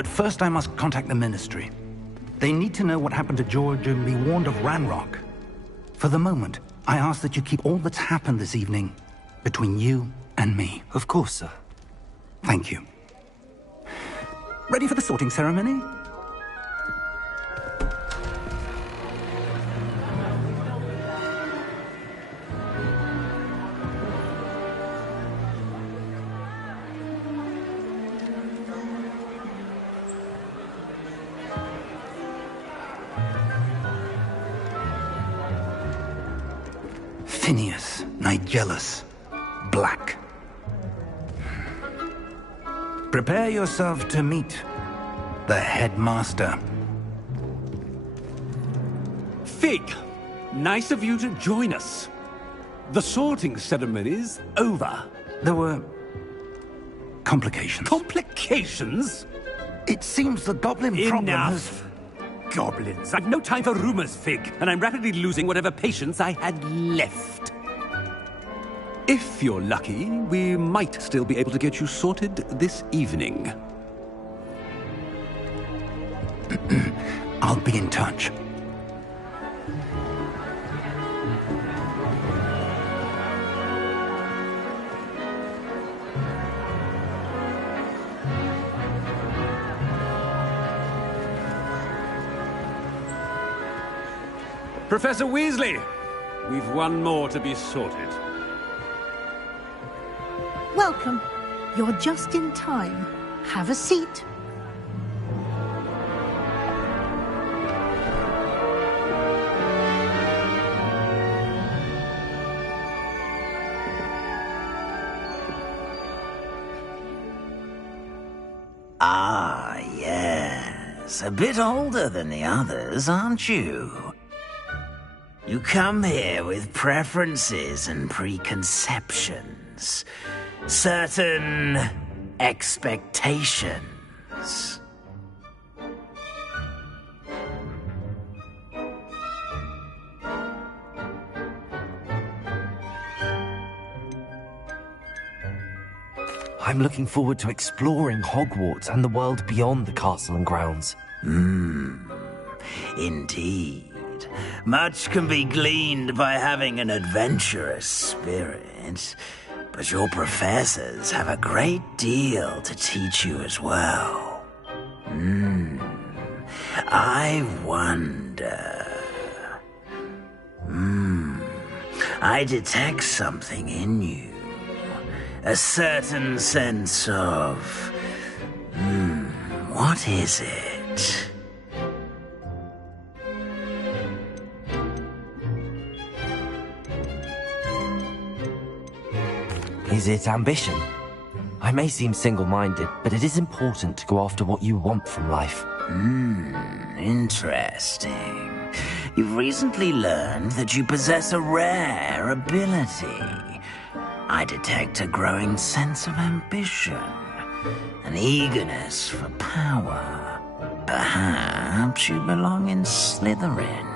But first I must contact the Ministry. They need to know what happened to George and be warned of Ranrock. For the moment, I ask that you keep all that's happened this evening between you and me. Of course, sir. Thank you. Ready for the sorting ceremony? Phineas, Nigellus, Black. Prepare yourself to meet the headmaster. Fig, nice of you to join us. The sorting ceremony's over. There were complications. Complications? It seems the goblin problem has... Enough! Goblins. I've no time for rumors, Fig, and I'm rapidly losing whatever patience I had left. If you're lucky, we might still be able to get you sorted this evening. I'll be in touch. Professor Weasley, we've one more to be sorted. Welcome. You're just in time. Have a seat. Ah, yes. A bit older than the others, aren't you? You come here with preferences and preconceptions. Certain expectations. I'm looking forward to exploring Hogwarts and the world beyond the castle and grounds. Indeed. Much can be gleaned by having an adventurous spirit, but your professors have a great deal to teach you as well. I wonder... I detect something in you. A certain sense of... what is it? Is it ambition? I may seem single-minded, but it is important to go after what you want from life. Interesting. You've recently learned that you possess a rare ability. I detect a growing sense of ambition, an eagerness for power. Perhaps you belong in Slytherin.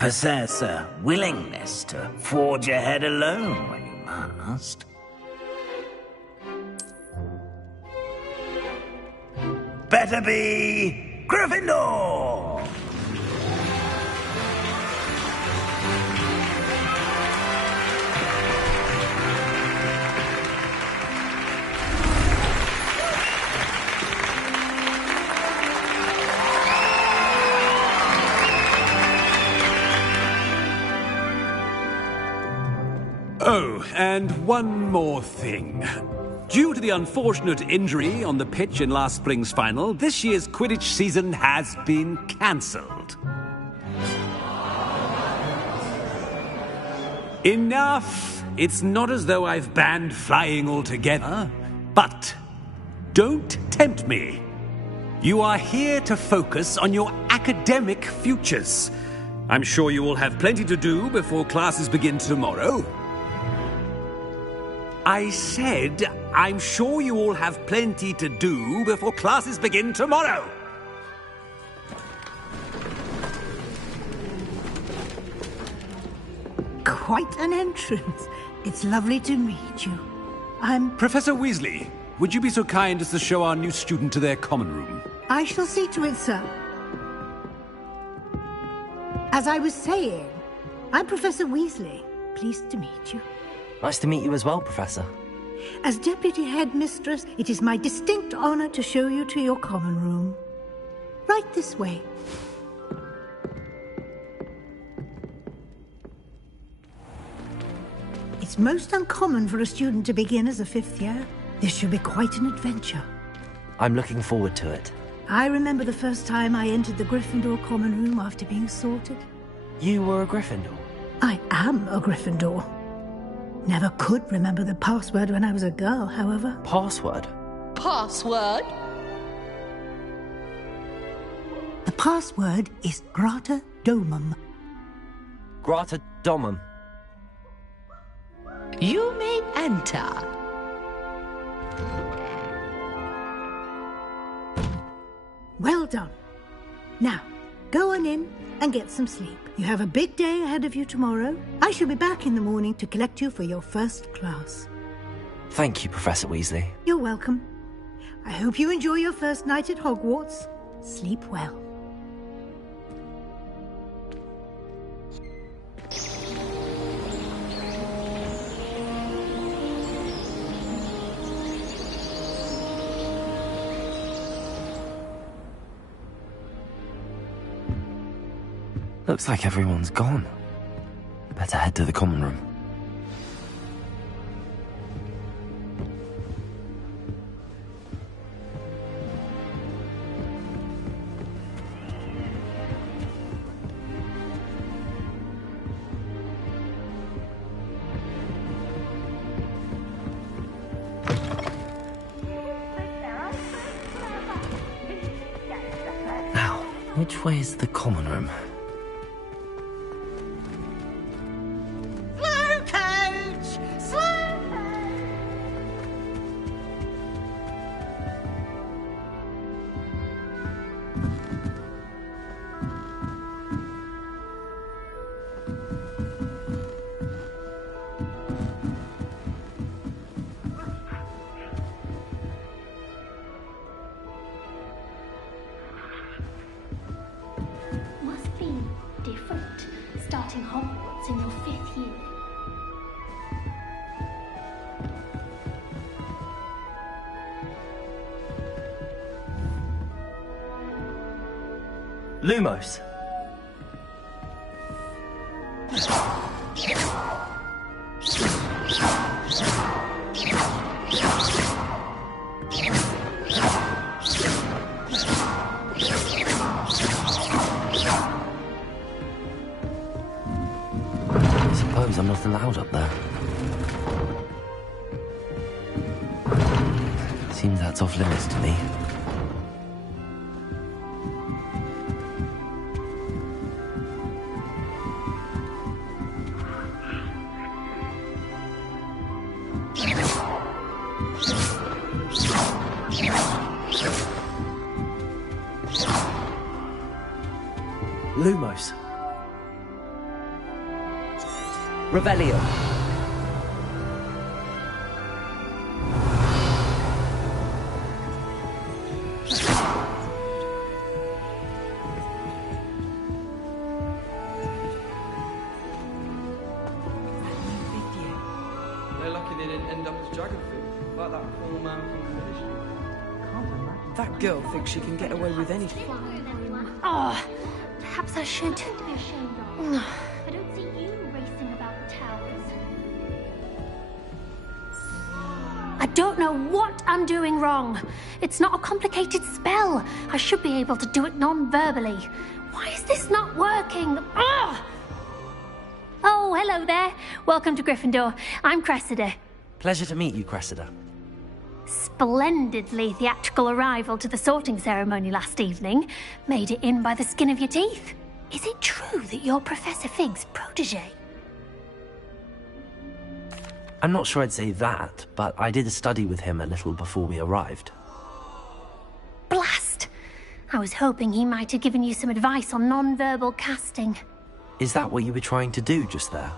Possess a willingness to forge ahead alone when you must. Better be Gryffindor! Oh, and one more thing. Due to the unfortunate injury on the pitch in last spring's final, this year's Quidditch season has been cancelled. Enough! It's not as though I've banned flying altogether, but don't tempt me. You are here to focus on your academic futures. I'm sure you will have plenty to do before classes begin tomorrow. I said, I'm sure you all have plenty to do before classes begin tomorrow. Quite an entrance. It's lovely to meet you. I'm... Professor Weasley, would you be so kind as to show our new student to their common room? I shall see to it, sir. As I was saying, I'm Professor Weasley. Pleased to meet you. Nice to meet you as well, Professor. As Deputy Headmistress, it is my distinct honor to show you to your common room. Right this way. It's most uncommon for a student to begin as a fifth year. This should be quite an adventure. I'm looking forward to it. I remember the first time I entered the Gryffindor common room after being sorted. You were a Gryffindor? I am a Gryffindor. Never could remember the password when I was a girl, however. Password? Password? The password is Grata Domum. Grata Domum. You may enter. Well done. Now, go on in and get some sleep. You have a big day ahead of you tomorrow. I shall be back in the morning to collect you for your first class. Thank you, Professor Weasley. You're welcome. I hope you enjoy your first night at Hogwarts. Sleep well. Looks like everyone's gone. Better head to the common room. Now, which way is the common room? Must be different, starting Hogwarts in your 5th year. Lumos. I suppose I'm not allowed up there. Seems that's off limits to me. Lumos. Revelio. They're lucky they didn't end up as Dragonfig, like that poor man from the ministry. That girl thinks she can get away with anything. Oh, perhaps I should. To be ashamed of. I don't see you racing about the towers. I don't know what I'm doing wrong. It's not a complicated spell. I should be able to do it non-verbally. Why is this not working? Ugh! Oh, hello there. Welcome to Gryffindor. I'm Cressida. Pleasure to meet you, Cressida. Splendidly theatrical arrival to the sorting ceremony last evening. Made it in by the skin of your teeth. Is it true that you're Professor Fig's protege? I'm not sure I'd say that, but I did a study with him a little before we arrived. Blast! I was hoping he might have given you some advice on non-verbal casting. Is that what you were trying to do just there?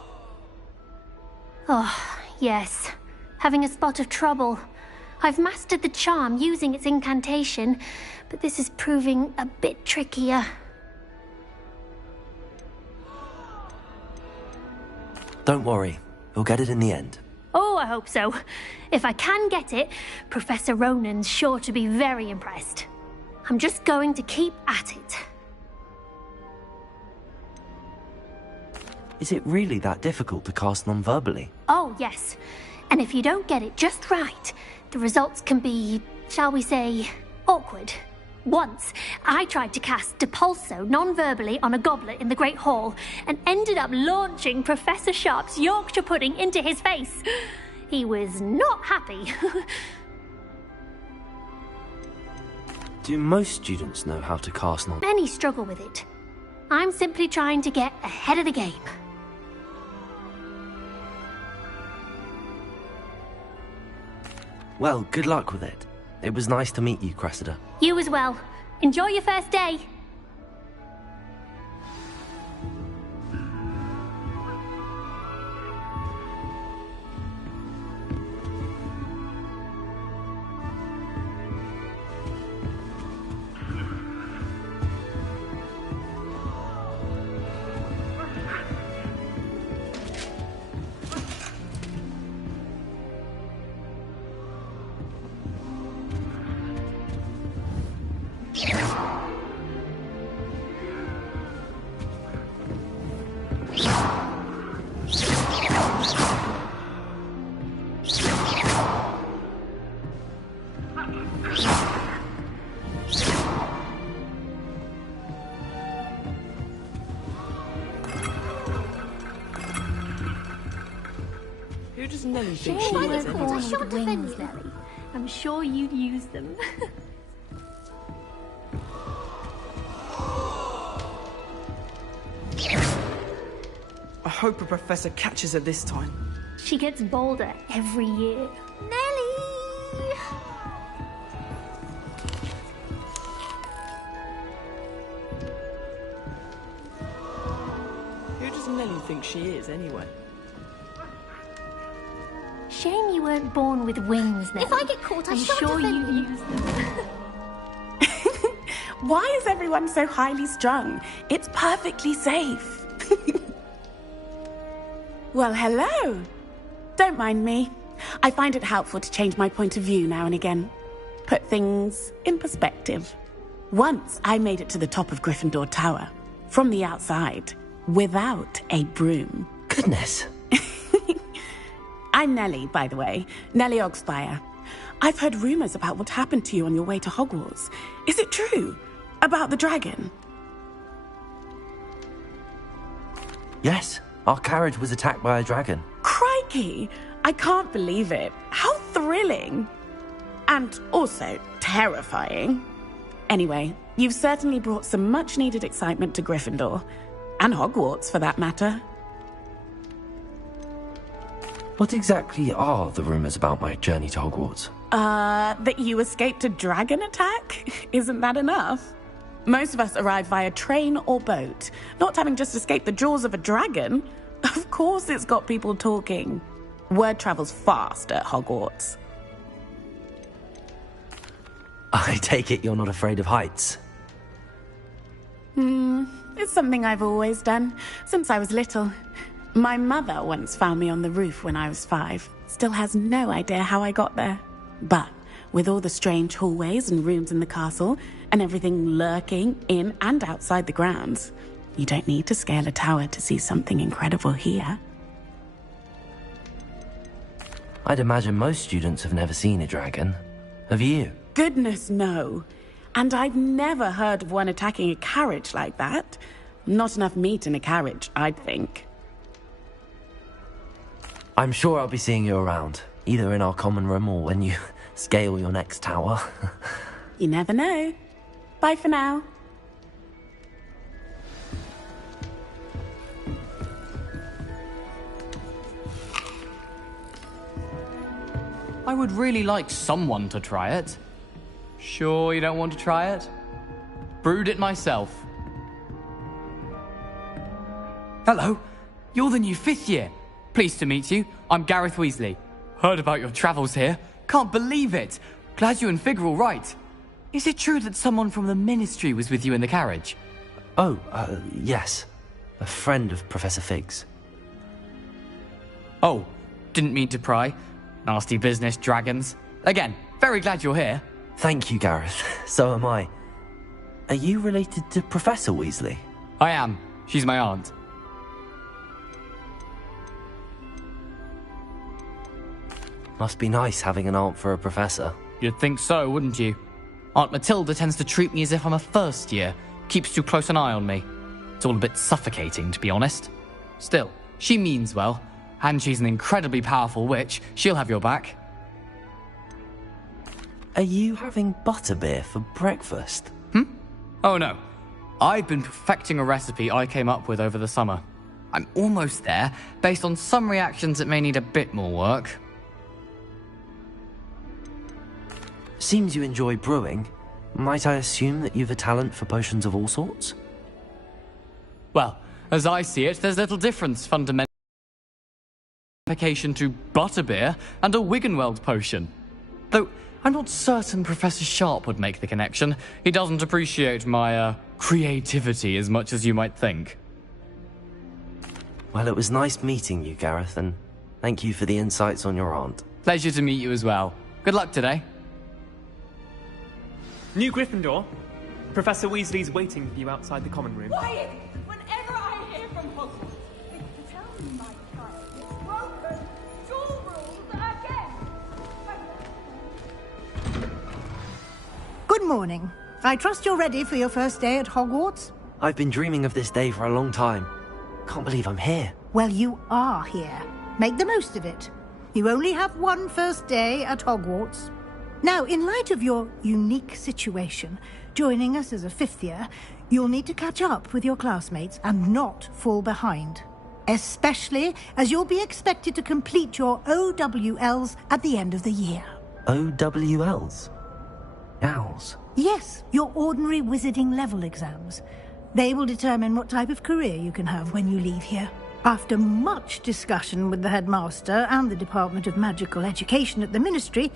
Oh, yes. Having a spot of trouble. I've mastered the charm using its incantation, but this is proving a bit trickier. Don't worry, we'll get it in the end. Oh, I hope so. If I can get it, Professor Ronan's sure to be very impressed. I'm just going to keep at it. Is it really that difficult to cast non-verbally? Oh, yes. And if you don't get it just right, the results can be, shall we say, awkward. Once, I tried to cast Depulso non-verbally on a goblet in the Great Hall and ended up launching Professor Sharp's Yorkshire pudding into his face. He was not happy. Do most students know how to cast non... Many struggle with it. I'm simply trying to get ahead of the game. Well, good luck with it. It was nice to meet you, Cressida. You as well. Enjoy your first day. Who does Nelly think she Sure, is? you were born with wings, Nelly. I'm sure you'd use them. I hope a professor catches her this time. She gets bolder every year. Nelly! Who does Nelly think she is, anyway? Shame you weren't born with wings, Nelly. If I get caught, I I'm shan't sure offend you'd you. use them. Why is everyone so highly strung? It's perfectly safe. Well, hello. Don't mind me. I find it helpful to change my point of view now and again. Put things in perspective. Once I made it to the top of Gryffindor Tower, from the outside, without a broom. Goodness. I'm Nellie, by the way. Nellie Ogspire. I've heard rumors about what happened to you on your way to Hogwarts. Is it true? About the dragon? Yes, our carriage was attacked by a dragon. Crikey! I can't believe it. How thrilling! And also terrifying. Anyway, you've certainly brought some much-needed excitement to Gryffindor. And Hogwarts, for that matter. What exactly are the rumors about my journey to Hogwarts? That you escaped a dragon attack? Isn't that enough? Most of us arrive via train or boat, not having just escaped the jaws of a dragon. Of course it's got people talking. Word travels fast at Hogwarts. I take it you're not afraid of heights. It's something I've always done, since I was little. My mother once found me on the roof when I was 5. Still has no idea how I got there. But with all the strange hallways and rooms in the castle, and everything lurking in and outside the grounds, you don't need to scale a tower to see something incredible here. I'd imagine most students have never seen a dragon. Have you? Goodness, no. And I've never heard of one attacking a carriage like that. Not enough meat in a carriage, I'd think. I'm sure I'll be seeing you around, either in our common room or when you scale your next tower. You never know. Bye for now. I would really like someone to try it. Sure you don't want to try it? Brewed it myself. Hello, you're the new 5th year. Pleased to meet you. I'm Gareth Weasley. Heard about your travels here. Can't believe it. Glad you and Fig are all right. Is it true that someone from the Ministry was with you in the carriage? Oh, yes. A friend of Professor Fig's. Oh, didn't mean to pry. Nasty business, dragons. Again, very glad you're here. Thank you, Gareth. So am I. Are you related to Professor Weasley? I am. She's my aunt. Must be nice having an aunt for a professor. You'd think so, wouldn't you? Aunt Matilda tends to treat me as if I'm a first year. Keeps too close an eye on me. It's all a bit suffocating, to be honest. Still, she means well. And she's an incredibly powerful witch. She'll have your back. Are you having butterbeer for breakfast? Oh no. I've been perfecting a recipe I came up with over the summer. I'm almost there, based on some reactions that may need a bit more work. Seems you enjoy brewing. Might I assume that you've a talent for potions of all sorts? Well, as I see it, there's little difference fundamentally application to butterbeer and a Wiggenweld potion. Though I'm not certain Professor Sharp would make the connection. He doesn't appreciate my, creativity as much as you might think. Well, it was nice meeting you, Gareth, and thank you for the insights on your aunt. Pleasure to meet you as well. Good luck today. New Gryffindor. Professor Weasley's waiting for you outside the common room. Quiet! Whenever I hear from Hogwarts, tell me, my child, it's broken school rules again. Good morning. I trust you're ready for your first day at Hogwarts? I've been dreaming of this day for a long time. Can't believe I'm here. Well, you are here. Make the most of it. You only have one first day at Hogwarts. Now, in light of your unique situation, joining us as a 5th year, you'll need to catch up with your classmates and not fall behind. Especially as you'll be expected to complete your OWLs at the end of the year. OWLs? Owls? Yes, your ordinary wizarding level exams. They will determine what type of career you can have when you leave here. After much discussion with the headmaster and the Department of Magical Education at the Ministry,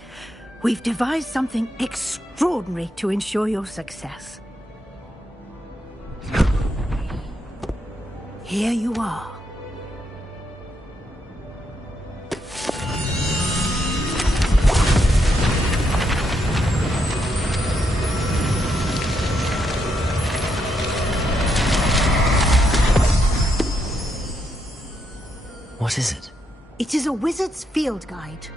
we've devised something extraordinary to ensure your success. Here you are. What is it? It is a wizard's field guide.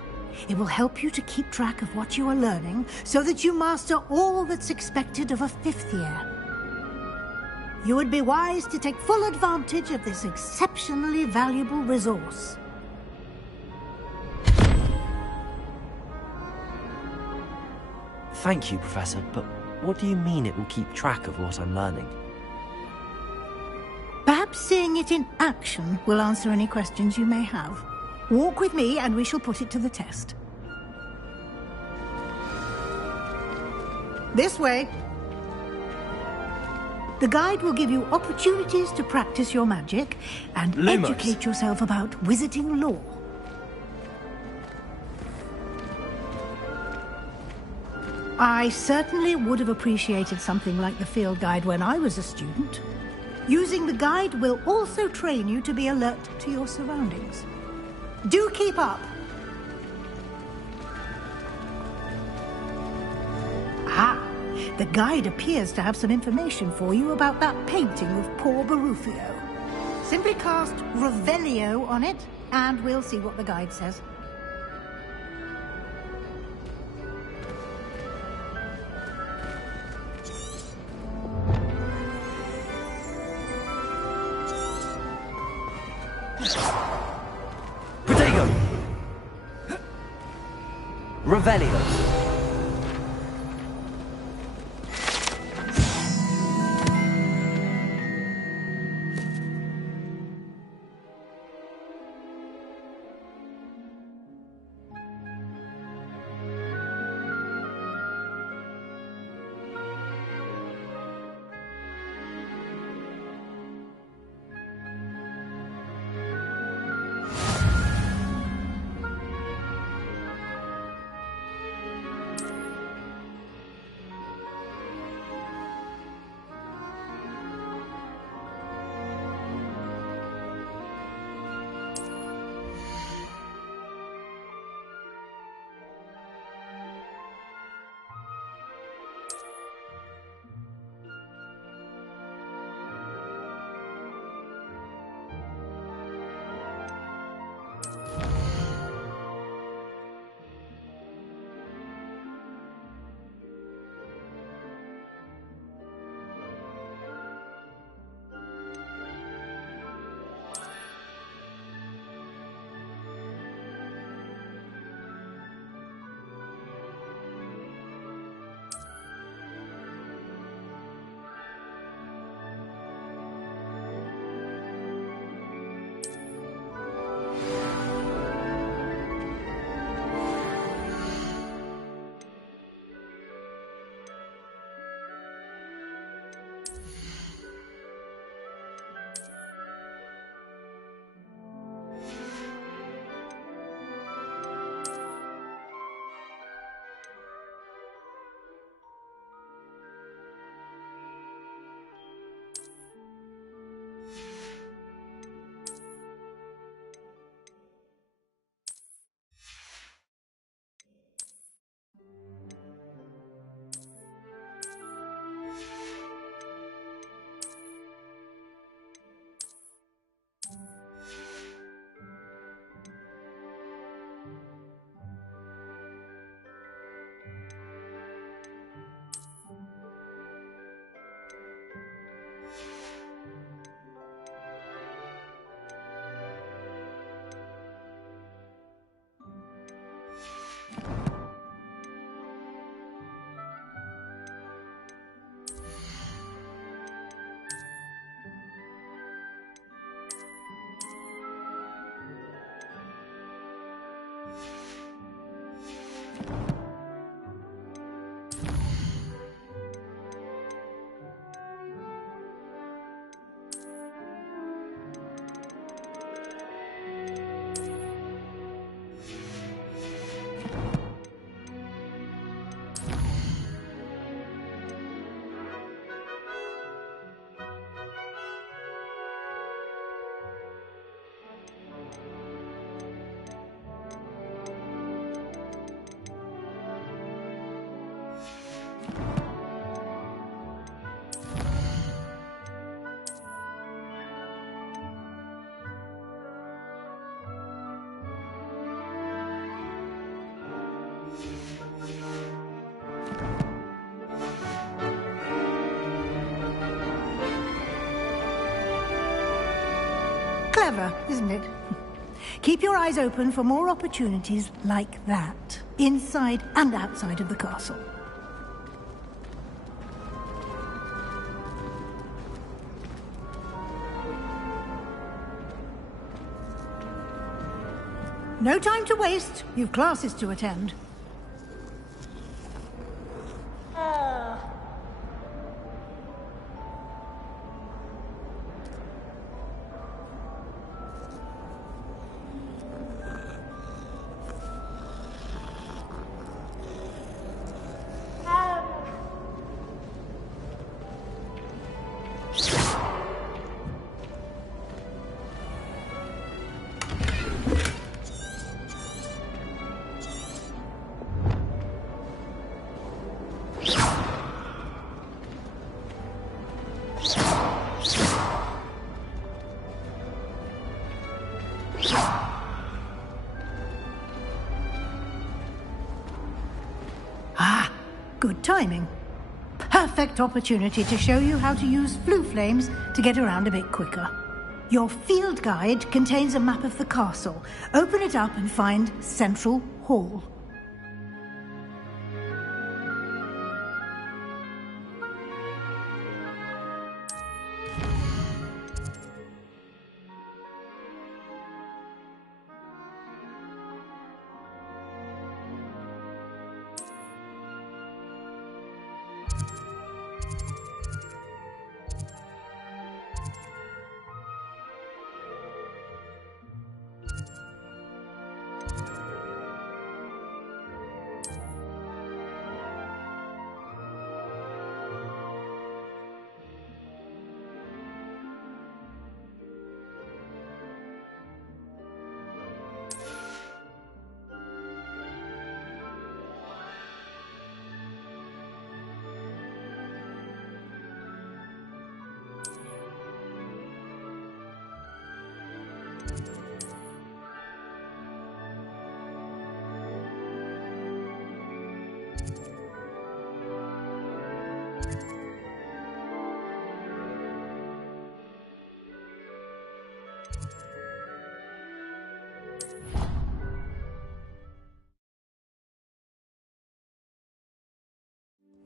It will help you to keep track of what you are learning so that you master all that's expected of a 5th year. You would be wise to take full advantage of this exceptionally valuable resource. Thank you, Professor, but what do you mean it will keep track of what I'm learning? Perhaps seeing it in action will answer any questions you may have. Walk with me and we shall put it to the test. This way. The guide will give you opportunities to practice your magic and educate yourself about wizarding lore. I certainly would have appreciated something like the field guide when I was a student. Using the guide will also train you to be alert to your surroundings. Do keep up. Ah, the guide appears to have some information for you about that painting of poor Barufio. Simply cast Revelio on it, and we'll see what the guide says. Revelio. Clever, isn't it? Keep your eyes open for more opportunities like that, inside and outside of the castle. No time to waste. You've classes to attend. Good timing. Perfect opportunity to show you how to use flue flames to get around a bit quicker. Your field guide contains a map of the castle. Open it up and find Central Hall.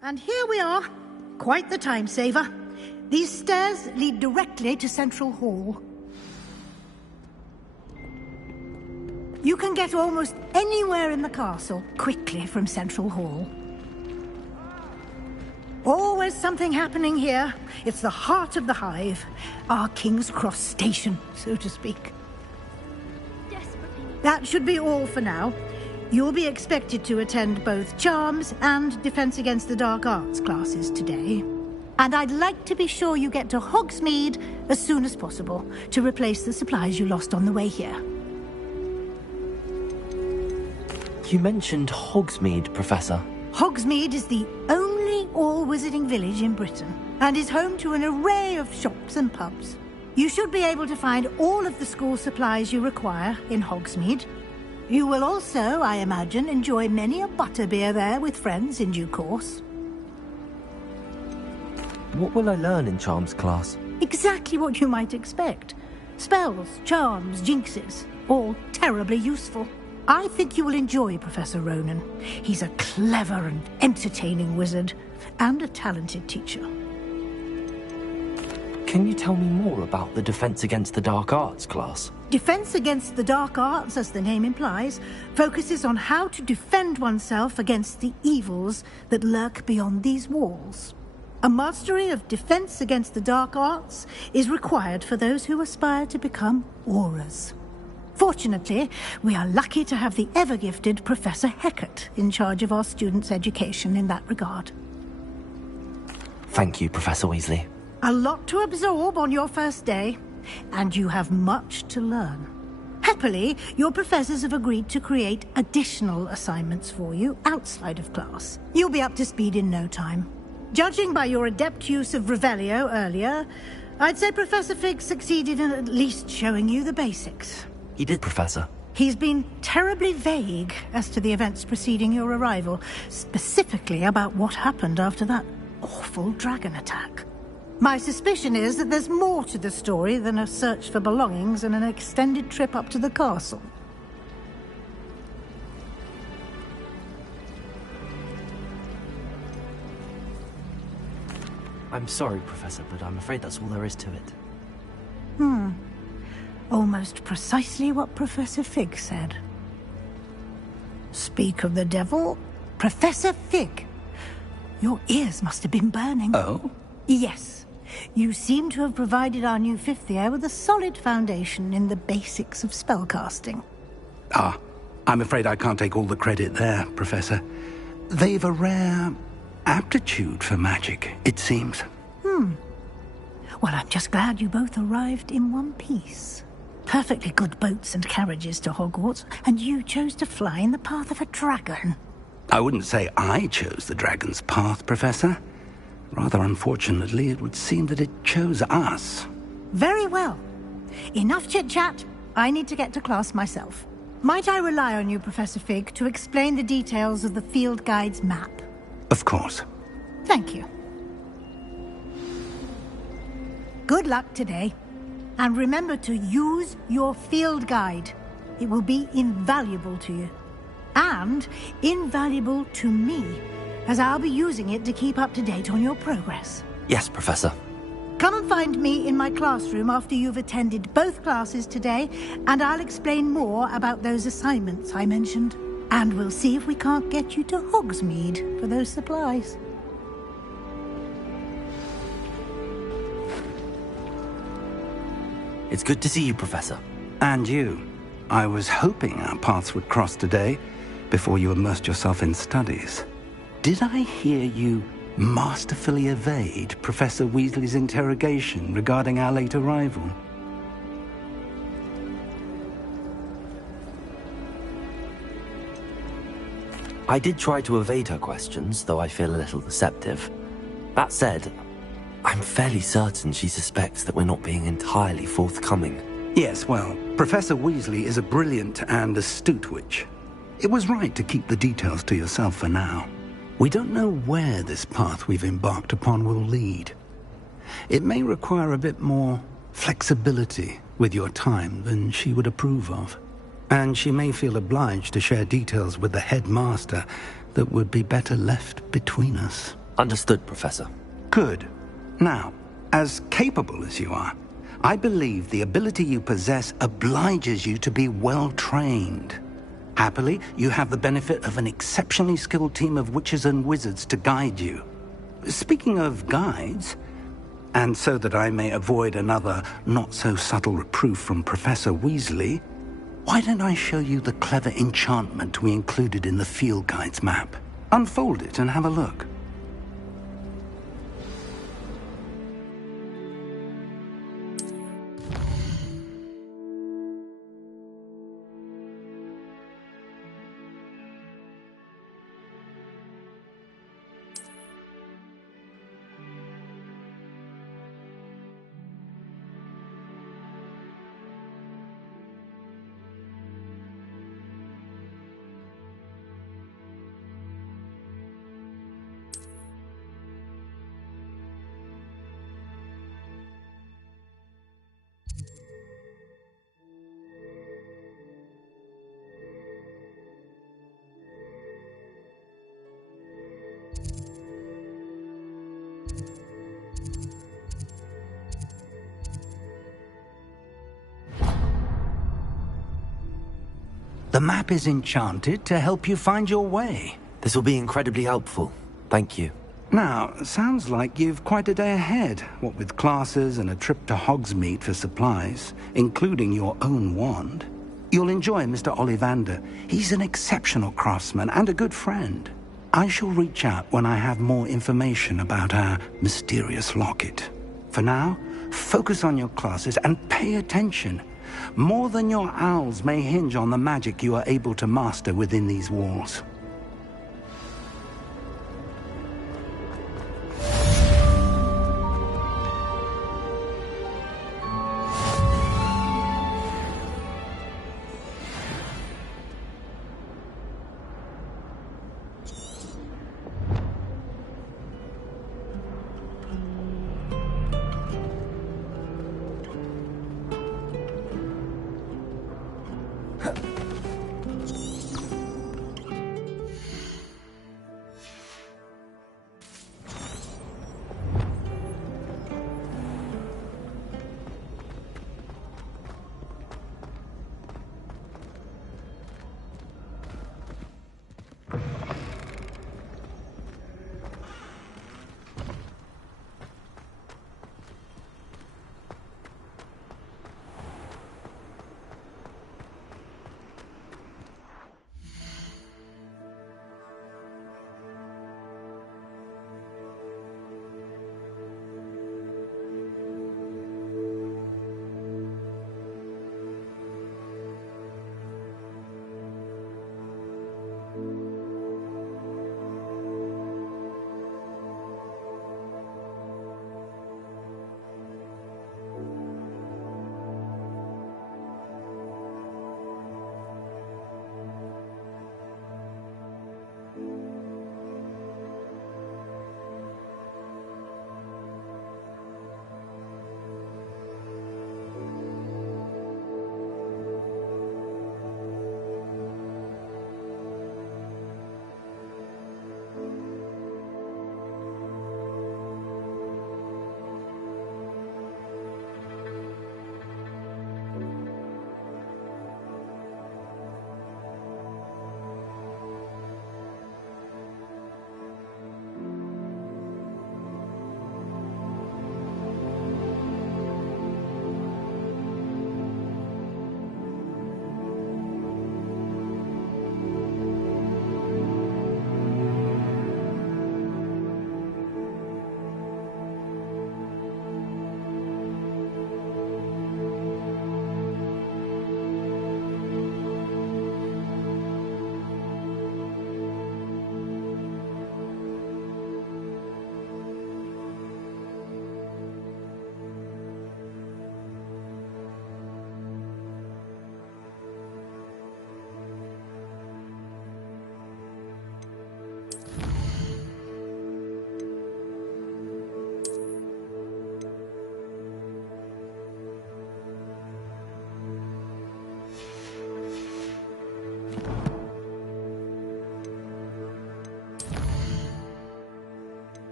And here we are. Quite the time saver. These stairs lead directly to Central Hall. You can get almost anywhere in the castle quickly from Central Hall. Always something happening here. It's the heart of the Hive. Our King's Cross station, so to speak. That should be all for now. You'll be expected to attend both Charms and Defense Against the Dark Arts classes today. And I'd like to be sure you get to Hogsmeade as soon as possible to replace the supplies you lost on the way here. You mentioned Hogsmeade, Professor. Hogsmeade is the only all-wizarding village in Britain and is home to an array of shops and pubs. You should be able to find all of the school supplies you require in Hogsmeade. You will also, I imagine, enjoy many a butterbeer there with friends in due course. What will I learn in Charms class? Exactly what you might expect. Spells, charms, jinxes, all terribly useful. I think you will enjoy Professor Ronan. He's a clever and entertaining wizard, and a talented teacher. Can you tell me more about the Defense Against the Dark Arts class? Defense Against the Dark Arts, as the name implies, focuses on how to defend oneself against the evils that lurk beyond these walls. A mastery of Defense Against the Dark Arts is required for those who aspire to become Aurors. Fortunately, we are lucky to have the ever-gifted Professor Hecat in charge of our students' education in that regard. Thank you, Professor Weasley. A lot to absorb on your first day, and you have much to learn. Happily, your professors have agreed to create additional assignments for you outside of class. You'll be up to speed in no time. Judging by your adept use of Revelio earlier, I'd say Professor Fig succeeded in at least showing you the basics. He did, Professor. He's been terribly vague as to the events preceding your arrival, specifically about what happened after that awful dragon attack. My suspicion is that there's more to the story than a search for belongings and an extended trip up to the castle. I'm sorry, Professor, but I'm afraid that's all there is to it. Almost precisely what Professor Fig said. Speak of the devil, Professor Fig. Your ears must have been burning. Oh? Yes. You seem to have provided our new fifth year with a solid foundation in the basics of spellcasting. Ah, I'm afraid I can't take all the credit there, Professor. They've a rare aptitude for magic, it seems. Well, I'm just glad you both arrived in one piece. Perfectly good boats and carriages to Hogwarts, and you chose to fly in the path of a dragon. I wouldn't say I chose the dragon's path, Professor. Rather unfortunately, it would seem that it chose us. Very well. Enough chit-chat. I need to get to class myself. Might I rely on you, Professor Fig, to explain the details of the field guide's map? Of course. Thank you. Good luck today. And remember to use your field guide. It will be invaluable to you. And invaluable to me, as I'll be using it to keep up to date on your progress. Yes, Professor. Come and find me in my classroom after you've attended both classes today, and I'll explain more about those assignments I mentioned. And we'll see if we can't get you to Hogsmeade for those supplies. It's good to see you, Professor. And you. I was hoping our paths would cross today, before you immersed yourself in studies. Did I hear you masterfully evade Professor Weasley's interrogation regarding our late arrival? I did try to evade her questions, though I feel a little deceptive. That said, I'm fairly certain she suspects that we're not being entirely forthcoming. Yes, well, Professor Weasley is a brilliant and astute witch. It was right to keep the details to yourself for now. We don't know where this path we've embarked upon will lead. It may require a bit more flexibility with your time than she would approve of. And she may feel obliged to share details with the headmaster that would be better left between us. Understood, Professor. Good. Now, as capable as you are, I believe the ability you possess obliges you to be well trained. Happily, you have the benefit of an exceptionally skilled team of witches and wizards to guide you. Speaking of guides, and so that I may avoid another not-so-subtle reproof from Professor Weasley, why don't I show you the clever enchantment we included in the field guide's map? Unfold it and have a look. The map is enchanted to help you find your way. This will be incredibly helpful. Thank you. Now, sounds like you've quite a day ahead, what with classes and a trip to Hogsmeade for supplies, including your own wand. You'll enjoy Mr. Ollivander. He's an exceptional craftsman and a good friend. I shall reach out when I have more information about our mysterious locket. For now, focus on your classes and pay attention. More than your owls may hinge on the magic you are able to master within these walls.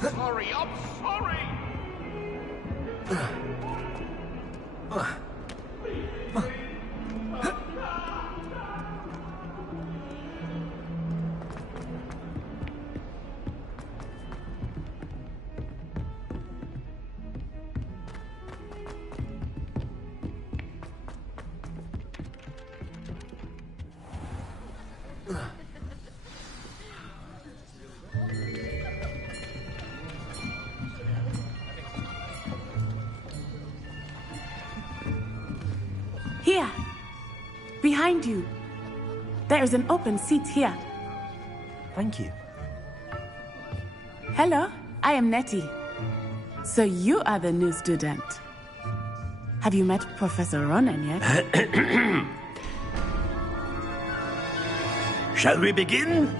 sorry, I'm sorry! Here. Behind you. There is an open seat here. Thank you. Hello, I am Nettie. So you are the new student. Have you met Professor Ronan yet? Shall we begin?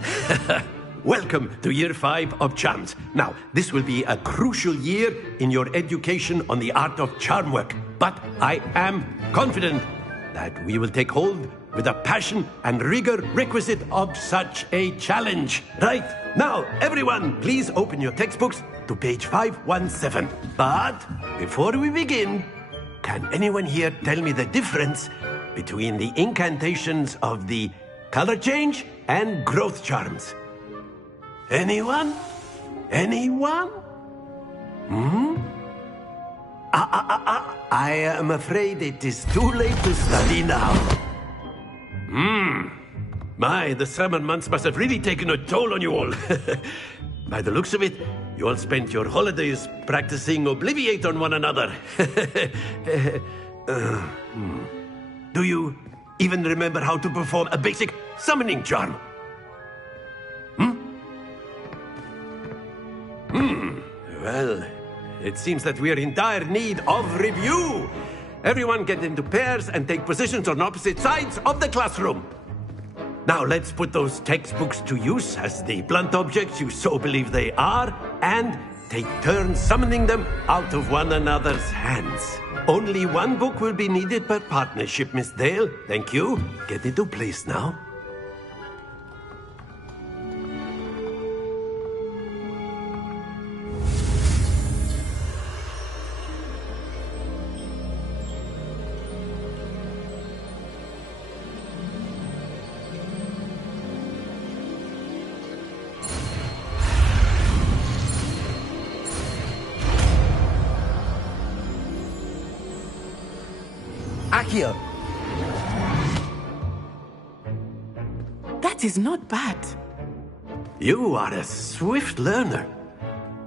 Welcome to Year 5 of Charms. Now, this will be a crucial year in your education on the art of charm work. But I am confident that we will take hold with the passion and rigor requisite of such a challenge. Right, now, everyone, please open your textbooks to page 517. But before we begin, can anyone here tell me the difference between the incantations of the color change and growth charms? Anyone? Anyone? I am afraid it is too late to study now. My, the summer months must have really taken a toll on you all. By the looks of it, you all spent your holidays practicing Obliviate on one another. Do you even remember how to perform a basic summoning charm? Well, it seems that we are in dire need of review. Everyone get into pairs and take positions on opposite sides of the classroom. Now let's put those textbooks to use as the blunt objects you so believe they are, and take turns summoning them out of one another's hands. Only one book will be needed per partnership, Miss Dale. Thank you. Get into place now. Accio! That is not bad. You are a swift learner.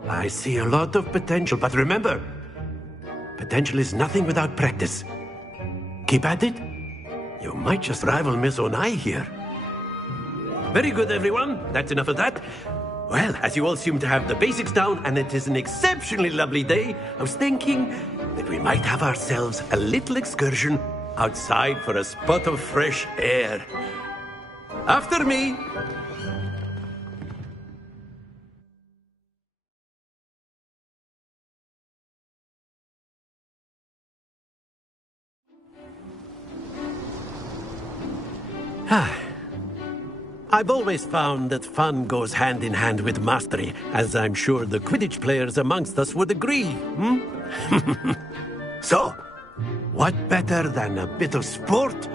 I see a lot of potential, but remember, potential is nothing without practice. Keep at it. You might just rival Miss Onai here. Very good, everyone. That's enough of that. Well, as you all seem to have the basics down, and it is an exceptionally lovely day, I was thinking that we might have ourselves a little excursion outside for a spot of fresh air. After me. I've always found that fun goes hand in hand with mastery, as I'm sure the Quidditch players amongst us would agree. So, what better than a bit of sport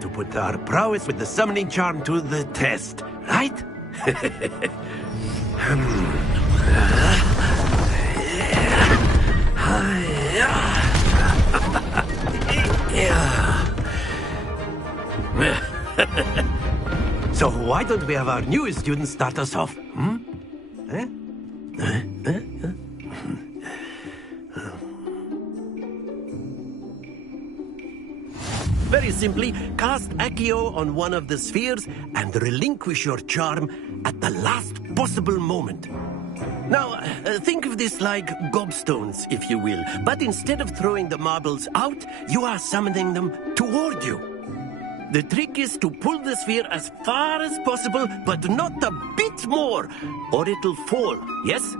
to put our prowess with the summoning charm to the test, right? So why don't we have our newest student start us off? Very simply, cast Accio on one of the spheres and relinquish your charm at the last possible moment. Now, think of this like gobstones, if you will, but instead of throwing the marbles out, you are summoning them toward you. The trick is to pull the sphere as far as possible, but not a bit more, or it'll fall, yes?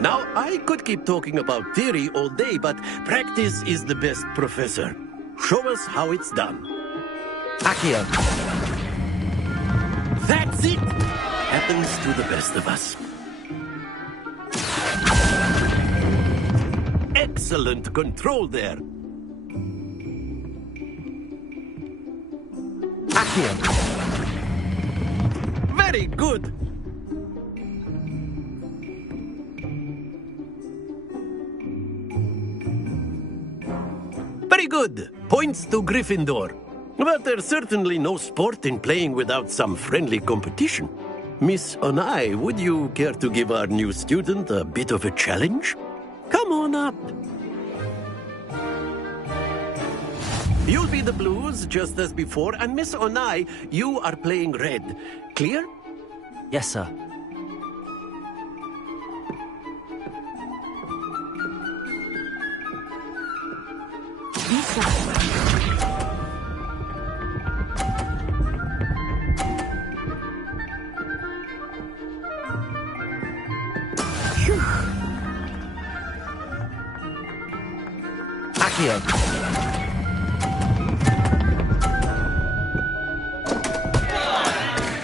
Now, I could keep talking about theory all day, but practice is the best professor. Show us how it's done. Accio! That's it! Happens to the best of us. excellent control there. Accio. Very good. Very good. Points to Gryffindor. But there's certainly no sport in playing without some friendly competition. Miss Onai, would you care to give our new student a bit of a challenge? Come on up. You'll be the blues, just as before, and Miss Onai, you are playing red. Clear? Yes, sir. Accio.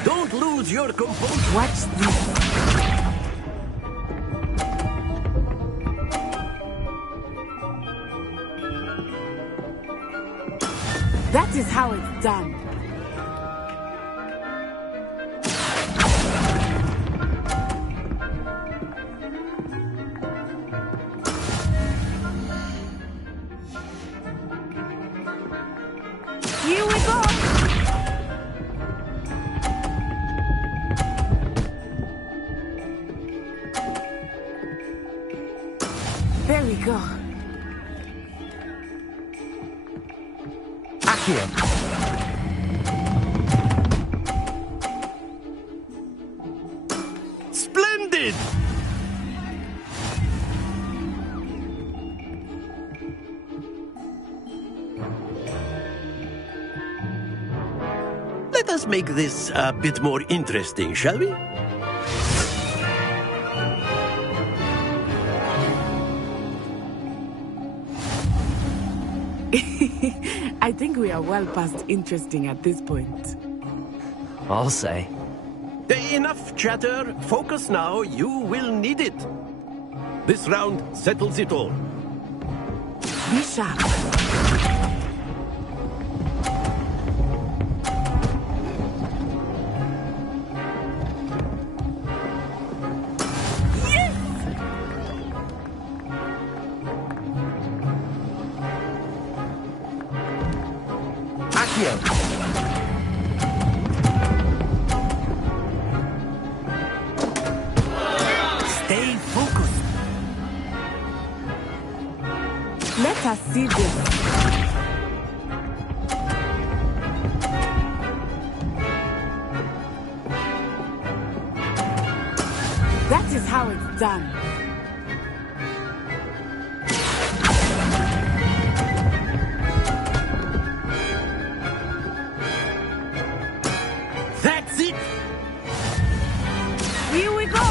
Don't lose your composure. Watch this. That is how it's done. Here we go. There we go. Accio. Splendid! Let us make this a bit more interesting, shall we? I think we are well past interesting at this point. I'll say. Enough chatter. Focus now. You will need it. This round settles it all. Be sharp. Accio. Stay focused. Let us see this. That is how it's done. That's it. Here we go.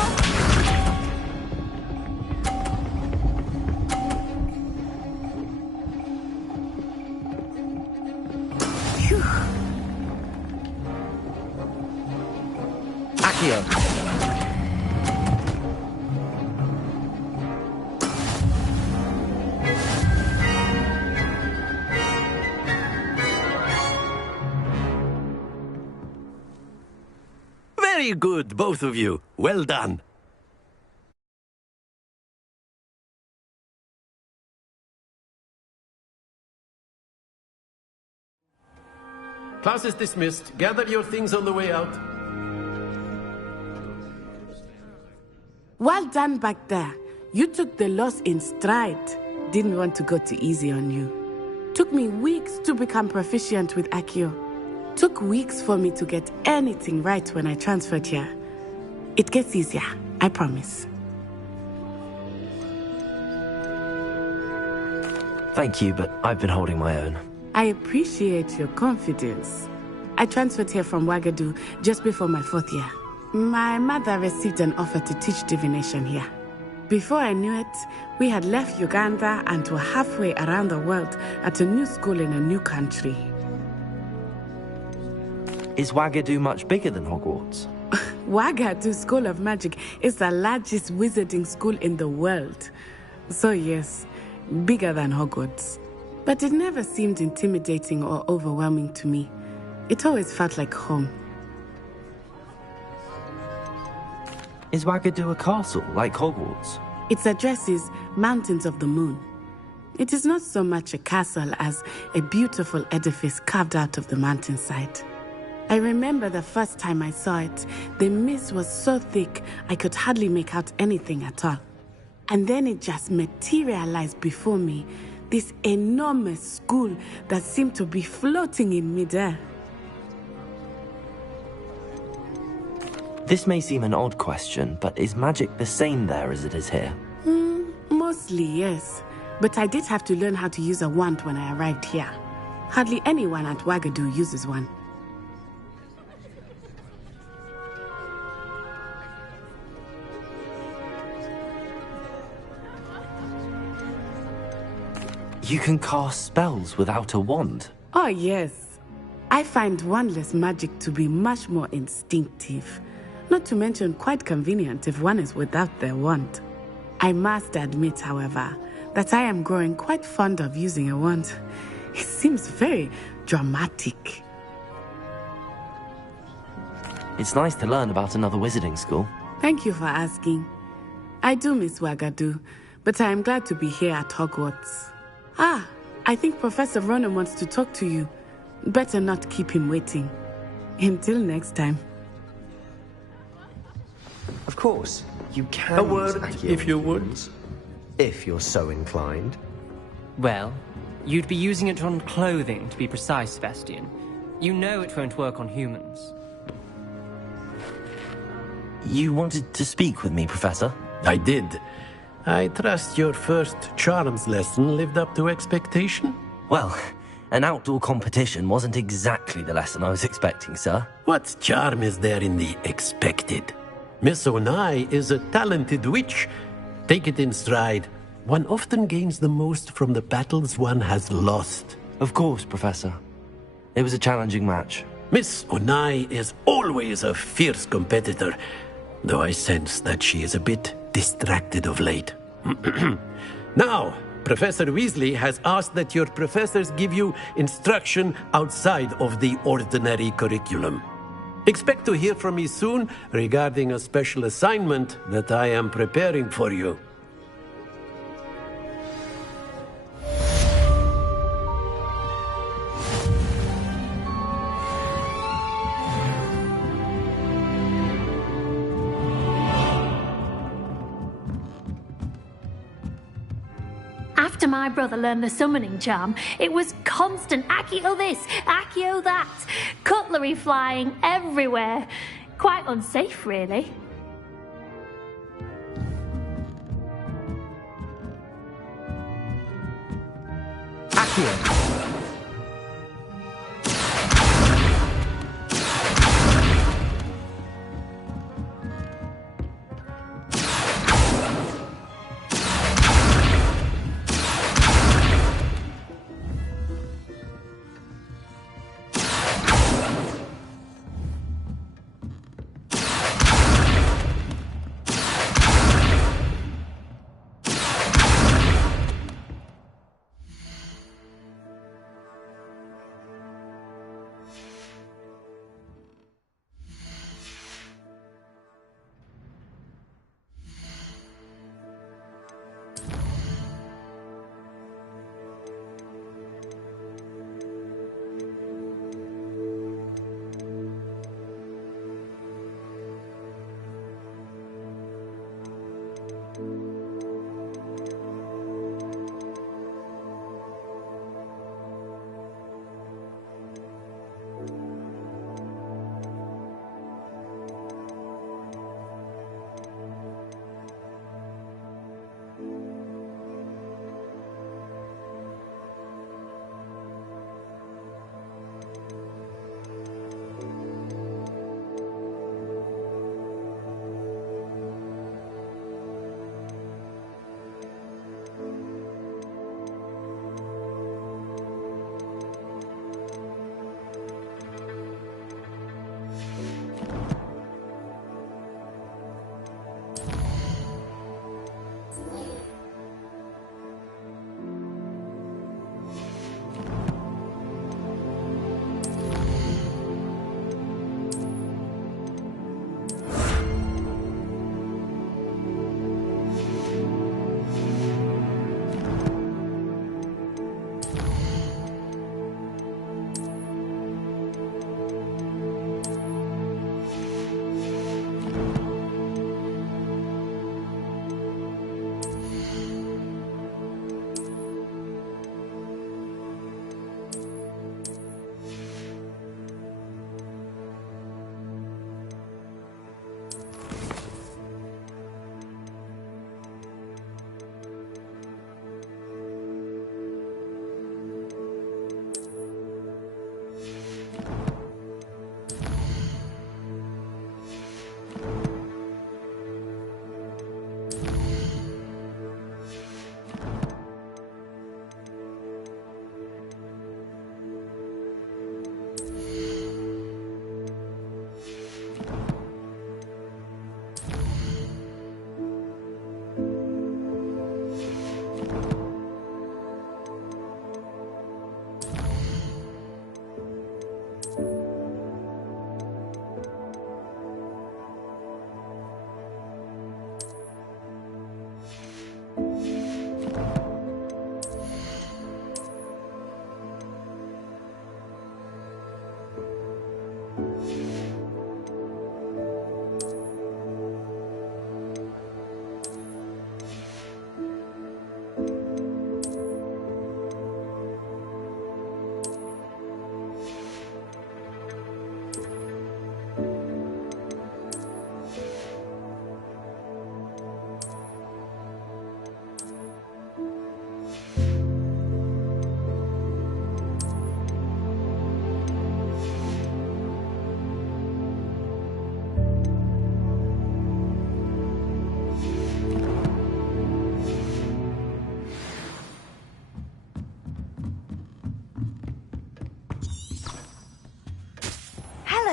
Phew. Accio. Very good, both of you. Well done. Class is dismissed. Gather your things on the way out. Well done back there. You took the loss in stride. Didn't want to go too easy on you. Took me weeks to become proficient with Accio. Took weeks for me to get anything right when I transferred here. It gets easier, I promise. Thank you, but I've been holding my own. I appreciate your confidence. I transferred here from Wagadu just before my 4th year. My mother received an offer to teach divination here. Before I knew it, we had left Uganda and were halfway around the world at a new school in a new country. Is Wagadu much bigger than Hogwarts? Wagadu School of Magic is the largest wizarding school in the world. So yes, bigger than Hogwarts. But it never seemed intimidating or overwhelming to me. It always felt like home. Is Wagadu a castle, like Hogwarts? Its address is Mountains of the Moon. It is not so much a castle as a beautiful edifice carved out of the mountainside. I remember the first time I saw it, the mist was so thick I could hardly make out anything at all. And then it just materialized before me, this enormous school that seemed to be floating in midair. This may seem an odd question, but is magic the same there as it is here? Mostly, yes. But I did have to learn how to use a wand when I arrived here. Hardly anyone at Wagadu uses one. You can cast spells without a wand? Oh, yes. I find wandless magic to be much more instinctive. Not to mention quite convenient if one is without their wand. I must admit, however, that I am growing quite fond of using a wand. It seems very dramatic. It's nice to learn about another wizarding school. Thank you for asking. I do miss Wagadu, but I am glad to be here at Hogwarts. I think Professor Ronan wants to talk to you. Better not keep him waiting. Until next time. Of course, you can. A word, if you would. If you're so inclined. Well, you'd be using it on clothing, to be precise, Sebastian. You know it won't work on humans. You wanted to speak with me, Professor? I did. I trust your first charms lesson lived up to expectation? Well, an outdoor competition wasn't exactly the lesson I was expecting, sir. What charm is there in the expected? Miss Onai is a talented witch. Take it in stride. One often gains the most from the battles one has lost. Of course, Professor. It was a challenging match. Miss Onai is always a fierce competitor, though I sense that she is a bit distracted of late. Now, Professor Weasley has asked that your professors give you instruction outside of the ordinary curriculum. Expect to hear from me soon regarding a special assignment that I am preparing for you. After my brother learned the summoning charm, it was constant Accio this, Accio that, cutlery flying everywhere. Quite unsafe, really. Accio!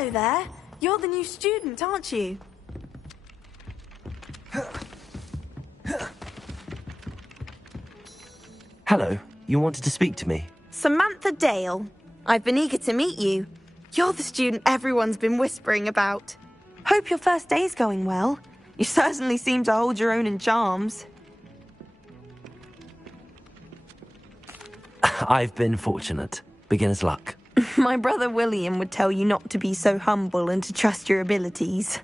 Hello there. You're the new student, aren't you? Hello, you wanted to speak to me? Samantha Dale. I've been eager to meet you. You're the student everyone's been whispering about. Hope your first day's going well. You certainly seem to hold your own in charms. I've been fortunate. Beginner's luck. My brother William would tell you not to be so humble and to trust your abilities.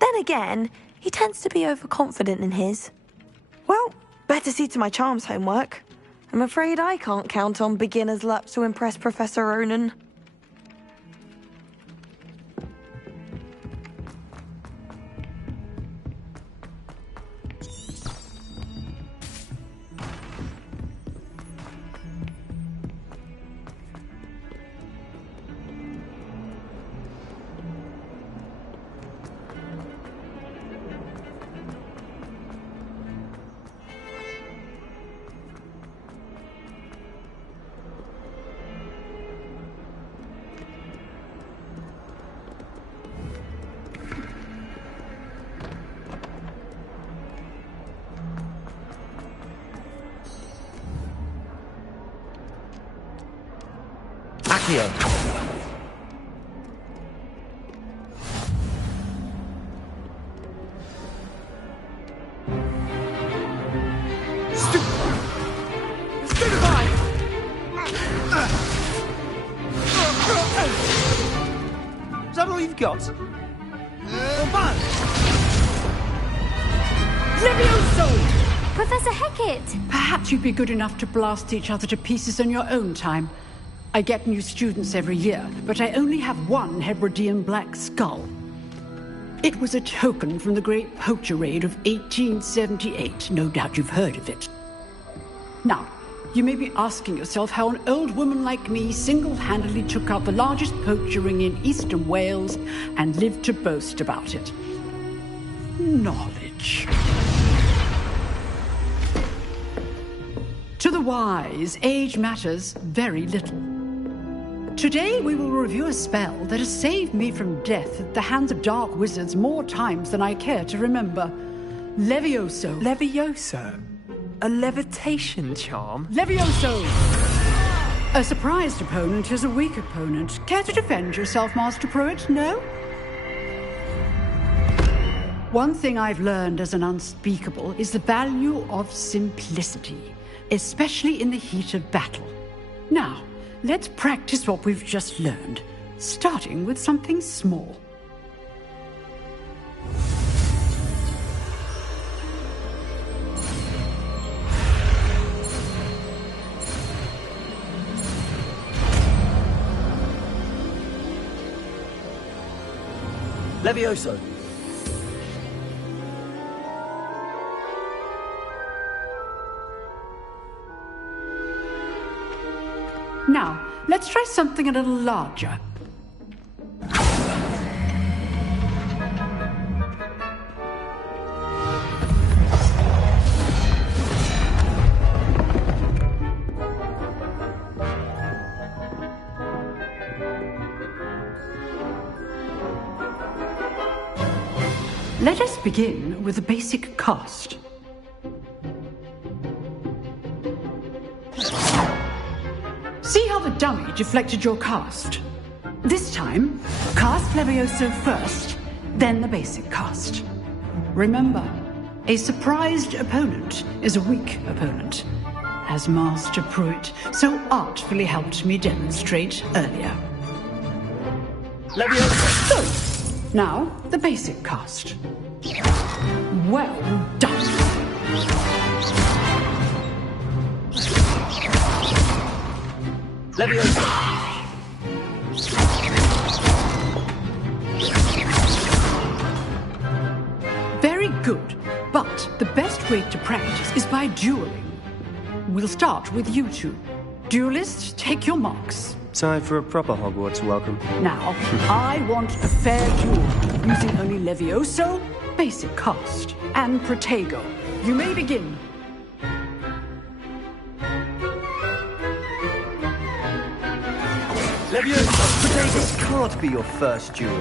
Then again, he tends to be overconfident in his. Well, better see to my charms homework. I'm afraid I can't count on beginner's luck to impress Professor Ronan. Accio. Is that all you've got? Levioso! Professor Hecat! Perhaps you'd be good enough to blast each other to pieces in your own time. I get new students every year, but I only have one Hebridean black skull. It was a token from the Great Poacher Raid of 1878. No doubt you've heard of it. Now, you may be asking yourself how an old woman like me single-handedly took out the largest poacher ring in eastern Wales and lived to boast about it. Knowledge. To the wise, age matters very little. Today we will review a spell that has saved me from death at the hands of dark wizards more times than I care to remember. Levioso. Levioso? A levitation charm? Levioso! A surprised opponent is a weak opponent. Care to defend yourself, Master Pruitt? No? One thing I've learned as an unspeakable is the value of simplicity, especially in the heat of battle. Now, let's practice what we've just learned, starting with something small. Levioso. Now, let's try something a little larger. Let us begin with the basic cast. See how the dummy deflected your cast? This time, cast Levioso first, then the basic cast. Remember, a surprised opponent is a weak opponent, as Master Pruitt so artfully helped me demonstrate earlier. Levioso! So, now, the basic cast. Well done. Levioso! Very good, but the best way to practice is by dueling. We'll start with you two. Duelists, take your marks. Time for a proper Hogwarts welcome. Now, I want a fair duel, using only Levioso, basic cast, and Protego. You may begin. This can't be your first duel.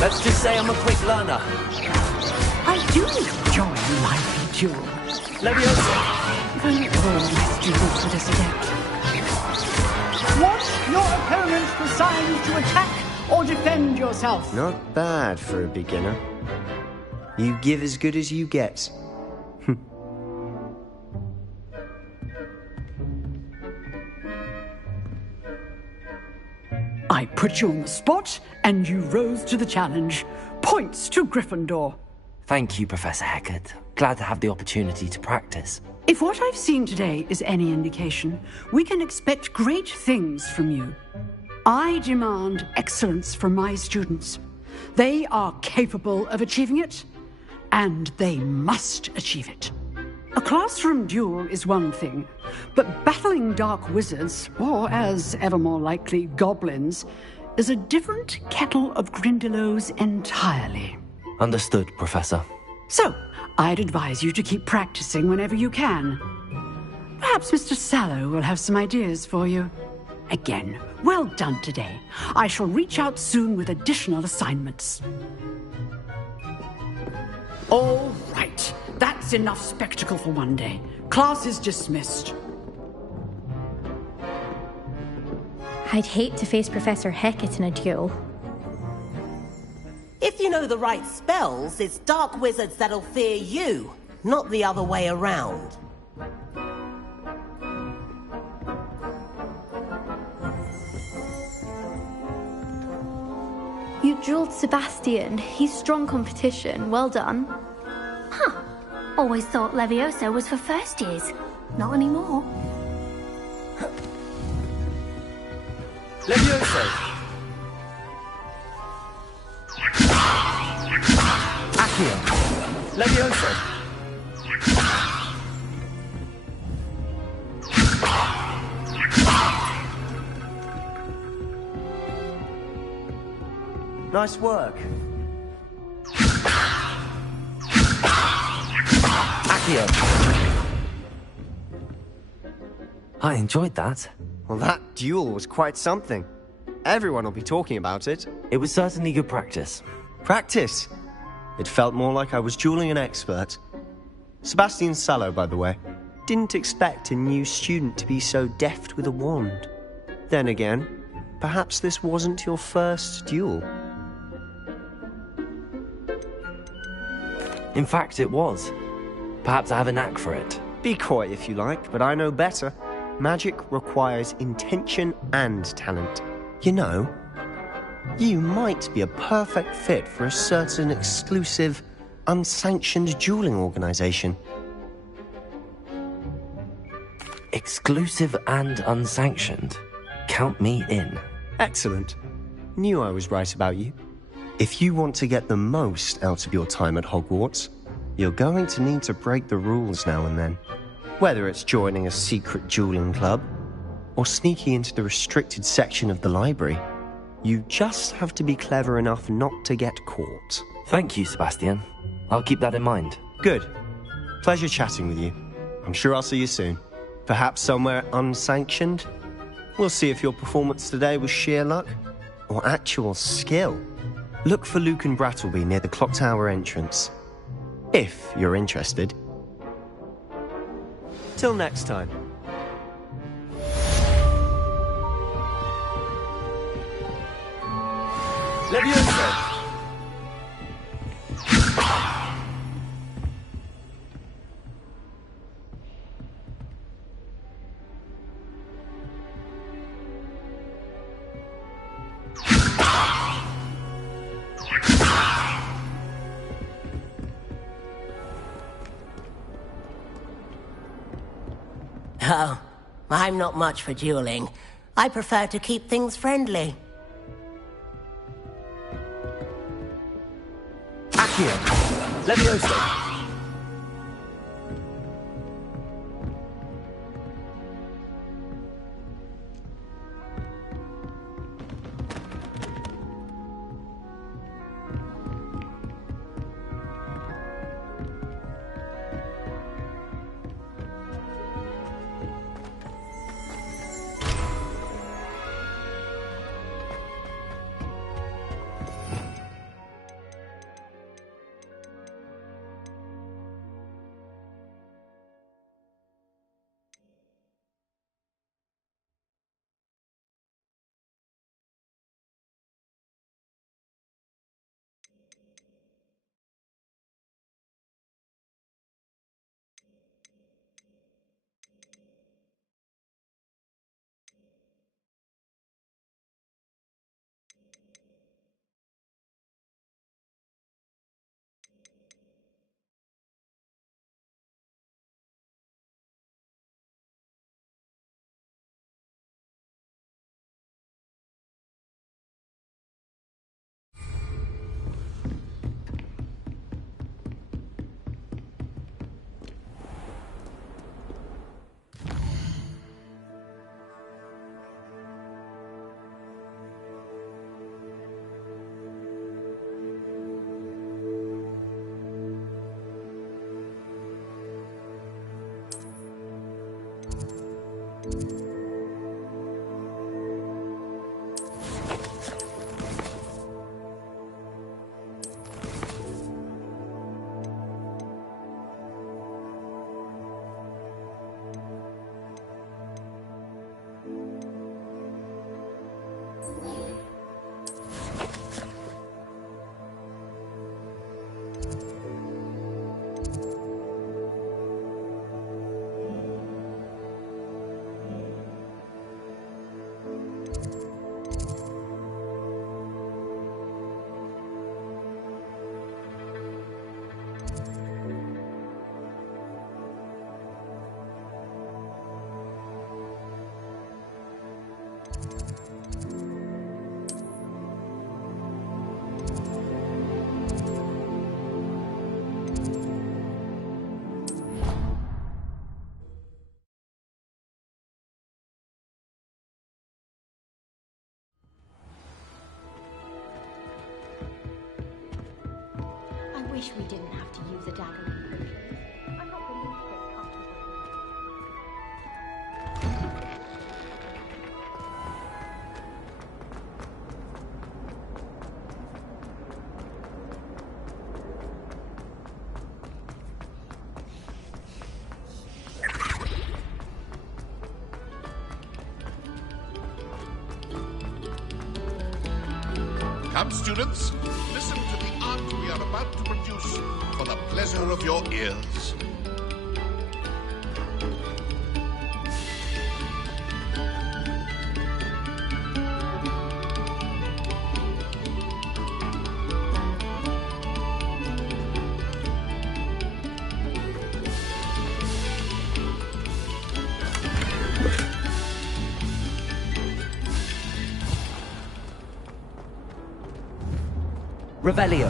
Let's just say I'm a quick learner. I do enjoy lively duel. Leviosa! If only all my students were this adept. Want your opponent assigned to attack or defend yourself? Not bad for a beginner. You give as good as you get. I put you on the spot, and you rose to the challenge. Points to Gryffindor. Thank you, Professor Hecat. Glad to have the opportunity to practice. If what I've seen today is any indication, we can expect great things from you. I demand excellence from my students. They are capable of achieving it, and they must achieve it. A classroom duel is one thing, but battling dark wizards, or as ever more likely, goblins, is a different kettle of Grindylows entirely. Understood, Professor. So, I'd advise you to keep practicing whenever you can. Perhaps Mr. Sallow will have some ideas for you. Again, well done today. I shall reach out soon with additional assignments. All right. That's enough spectacle for one day. Class is dismissed. I'd hate to face Professor Hecat in a duel. If you know the right spells, it's dark wizards that'll fear you, not the other way around. You dueled Sebastian. He's strong competition. Well done. Huh. Always thought Leviosa was for first years. Not anymore. Leviosa! Accio! Leviosa! Nice work. I enjoyed that. Well, that duel was quite something. Everyone will be talking about it. It was certainly good practice. Practice? It felt more like I was dueling an expert. Sebastian Sallow, by the way. Didn't expect a new student to be so deft with a wand. Then again, perhaps this wasn't your first duel. In fact, it was. Perhaps I have a knack for it. Be coy if you like, but I know better. Magic requires intention and talent. You know, you might be a perfect fit for a certain exclusive, unsanctioned dueling organization. Exclusive and unsanctioned? Count me in. Excellent. Knew I was right about you. If you want to get the most out of your time at Hogwarts, you're going to need to break the rules now and then. Whether it's joining a secret dueling club, or sneaking into the restricted section of the library, you just have to be clever enough not to get caught. Thank you, Sebastian. I'll keep that in mind. Good. Pleasure chatting with you. I'm sure I'll see you soon. Perhaps somewhere unsanctioned? We'll see if your performance today was sheer luck, or actual skill. Look for Luke and Brattleby near the clock tower entrance. If you're interested. Till next time. Leviosa! Oh, I'm not much for dueling. I prefer to keep things friendly. Accio! Leviosa! wish we didn't have to use a dagger. I'm not the least bit comfortable. Come, students, listen to the art we are about to produce for the pleasure of your ears. Revelio.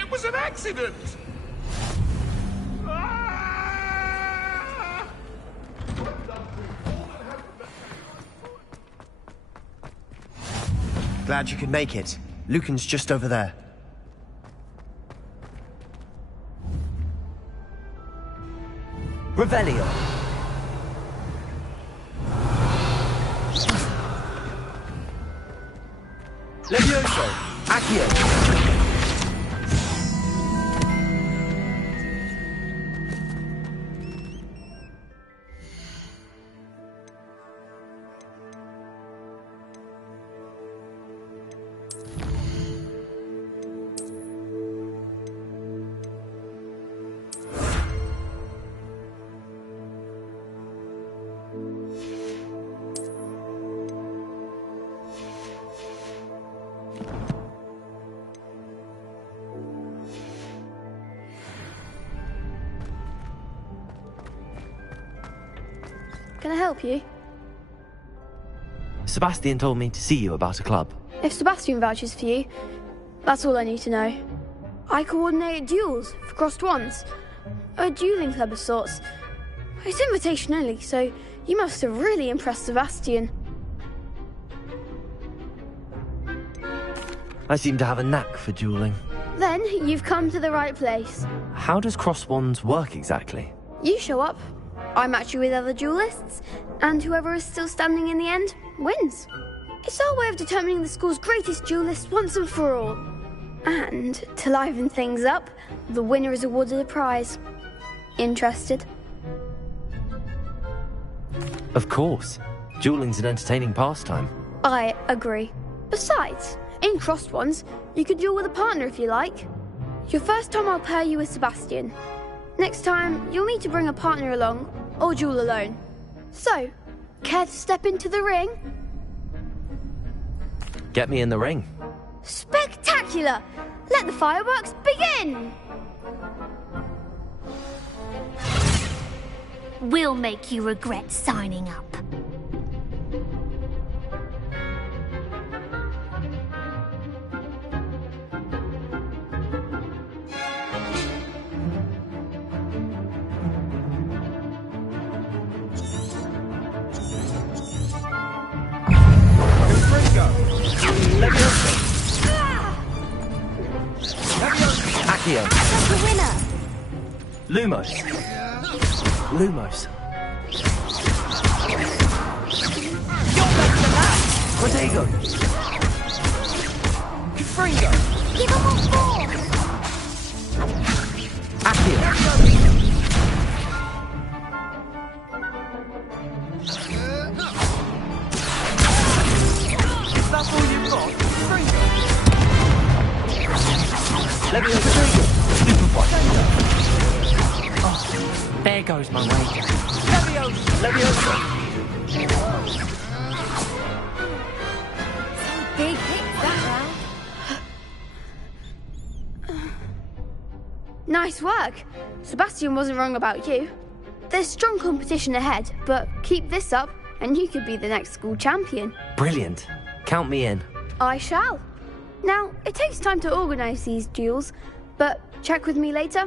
It was an accident! Glad you could make it. Lucan's just over there. Revelio. Levioso. Accio. Can I help you? Sebastian told me to see you about a club. If Sebastian vouches for you, that's all I need to know. I coordinate duels for crossed wands. A dueling club of sorts. It's invitation only, so you must have really impressed Sebastian. I seem to have a knack for dueling. Then you've come to the right place. How does cross wands work exactly? You show up, I match you with other duelists, and whoever is still standing in the end wins. It's our way of determining the school's greatest duelist once and for all. And to liven things up, the winner is awarded a prize. Interested? Of course. Dueling's an entertaining pastime. I agree. Besides, in crossed ones, you could duel with a partner if you like. Your first time I'll pair you with Sebastian. Next time, you'll need to bring a partner along, or duel alone. So, care to step into the ring? Get me in the ring. Spectacular! Let the fireworks begin! We'll make you regret signing up. Accio. That's the winner! Lumos. Lumos. You're better than that! Protego. Fringo! Give him a four! Accio. That's all you've got? Fringo! Levioso. Oh, there goes my wager. Levioso. Big hit that round. Nice work. Sebastian wasn't wrong about you. There's strong competition ahead, but keep this up and you could be the next school champion. Brilliant. Count me in. I shall. Now, it takes time to organise these duels, but check with me later.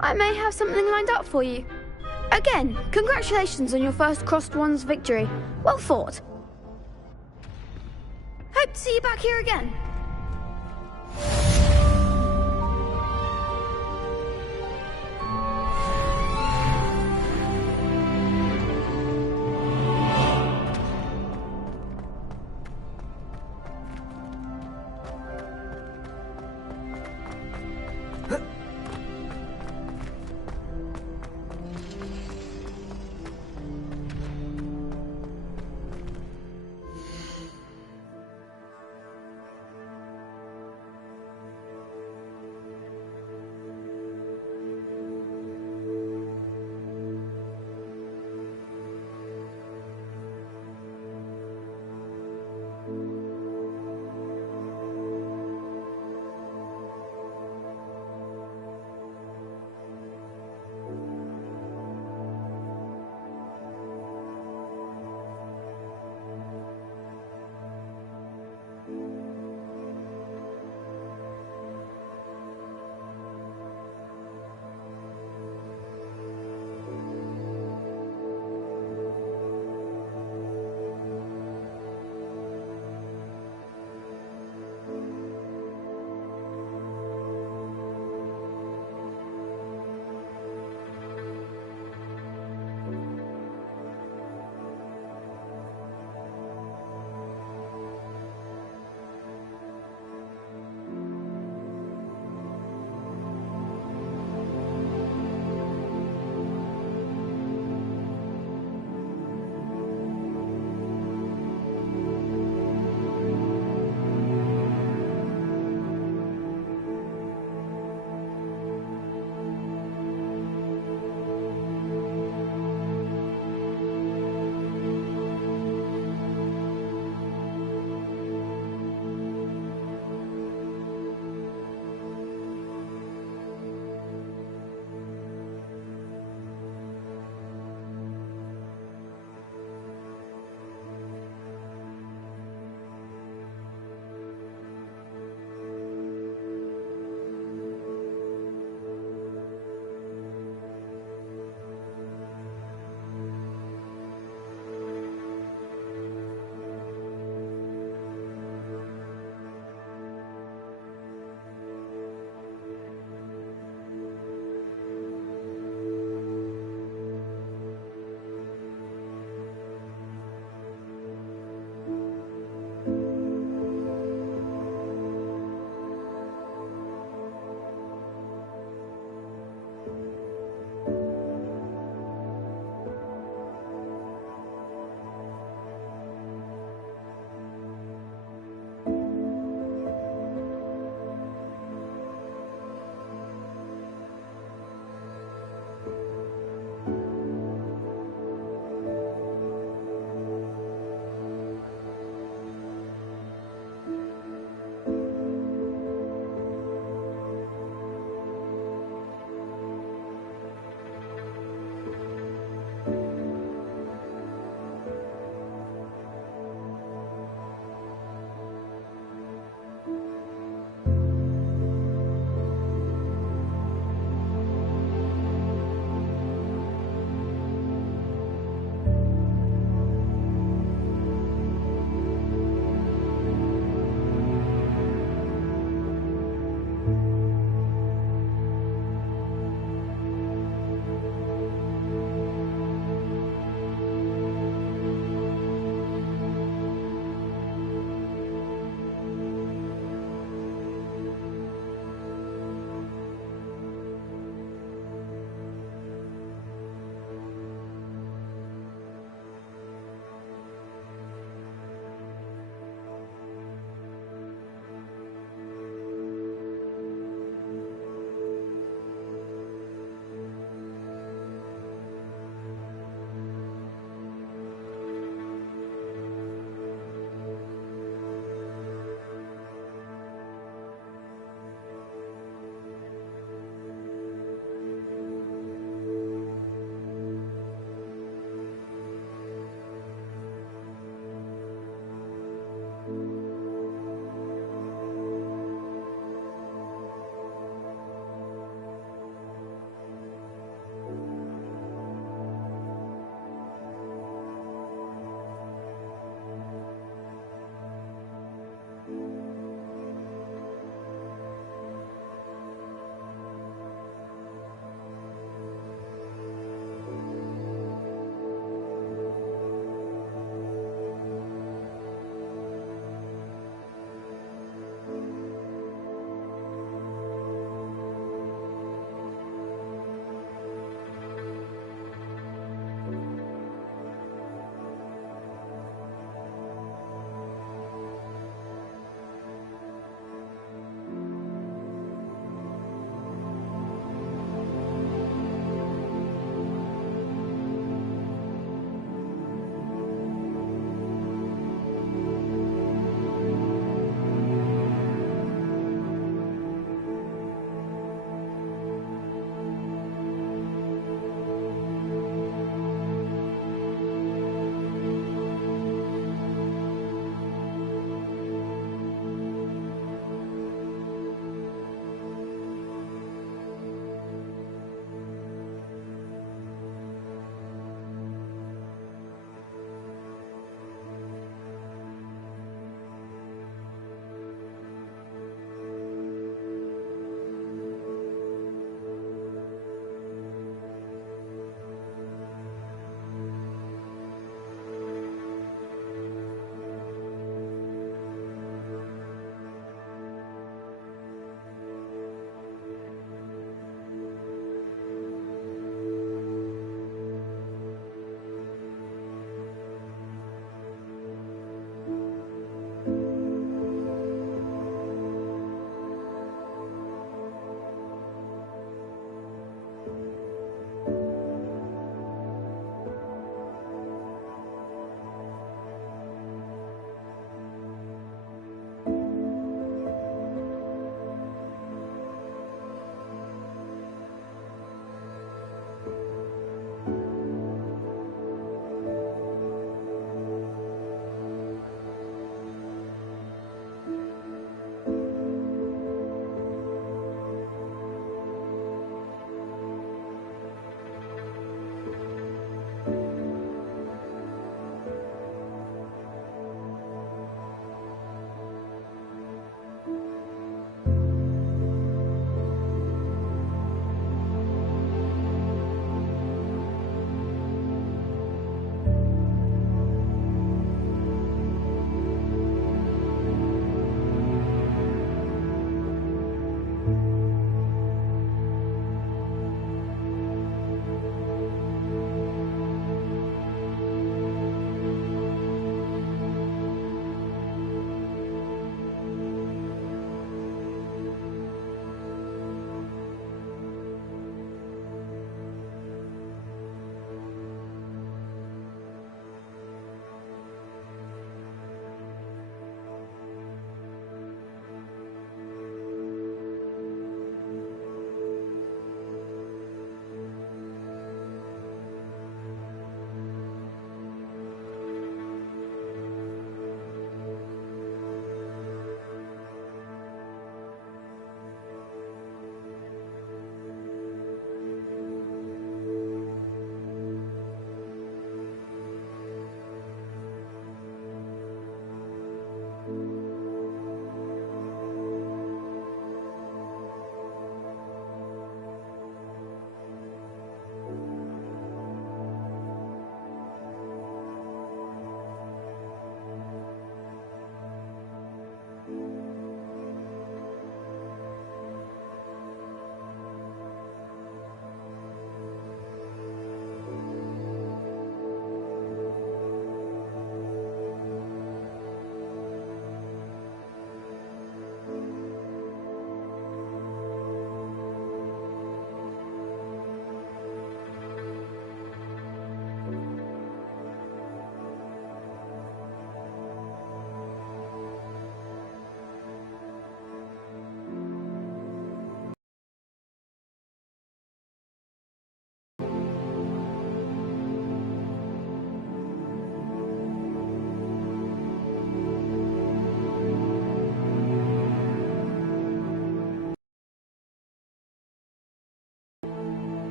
I may have something lined up for you. Again, congratulations on your first Crossed Wands victory. Well fought. Hope to see you back here again.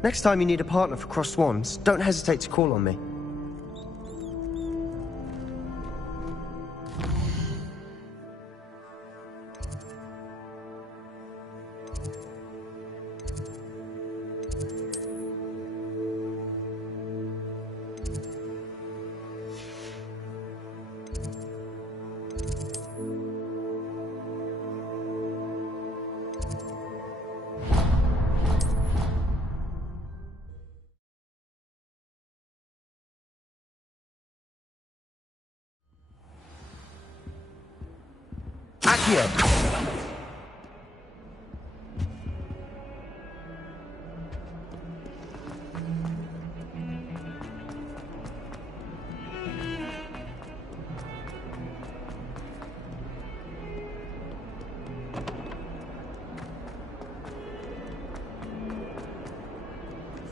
Next time you need a partner for Crossed Wands, don't hesitate to call on me. If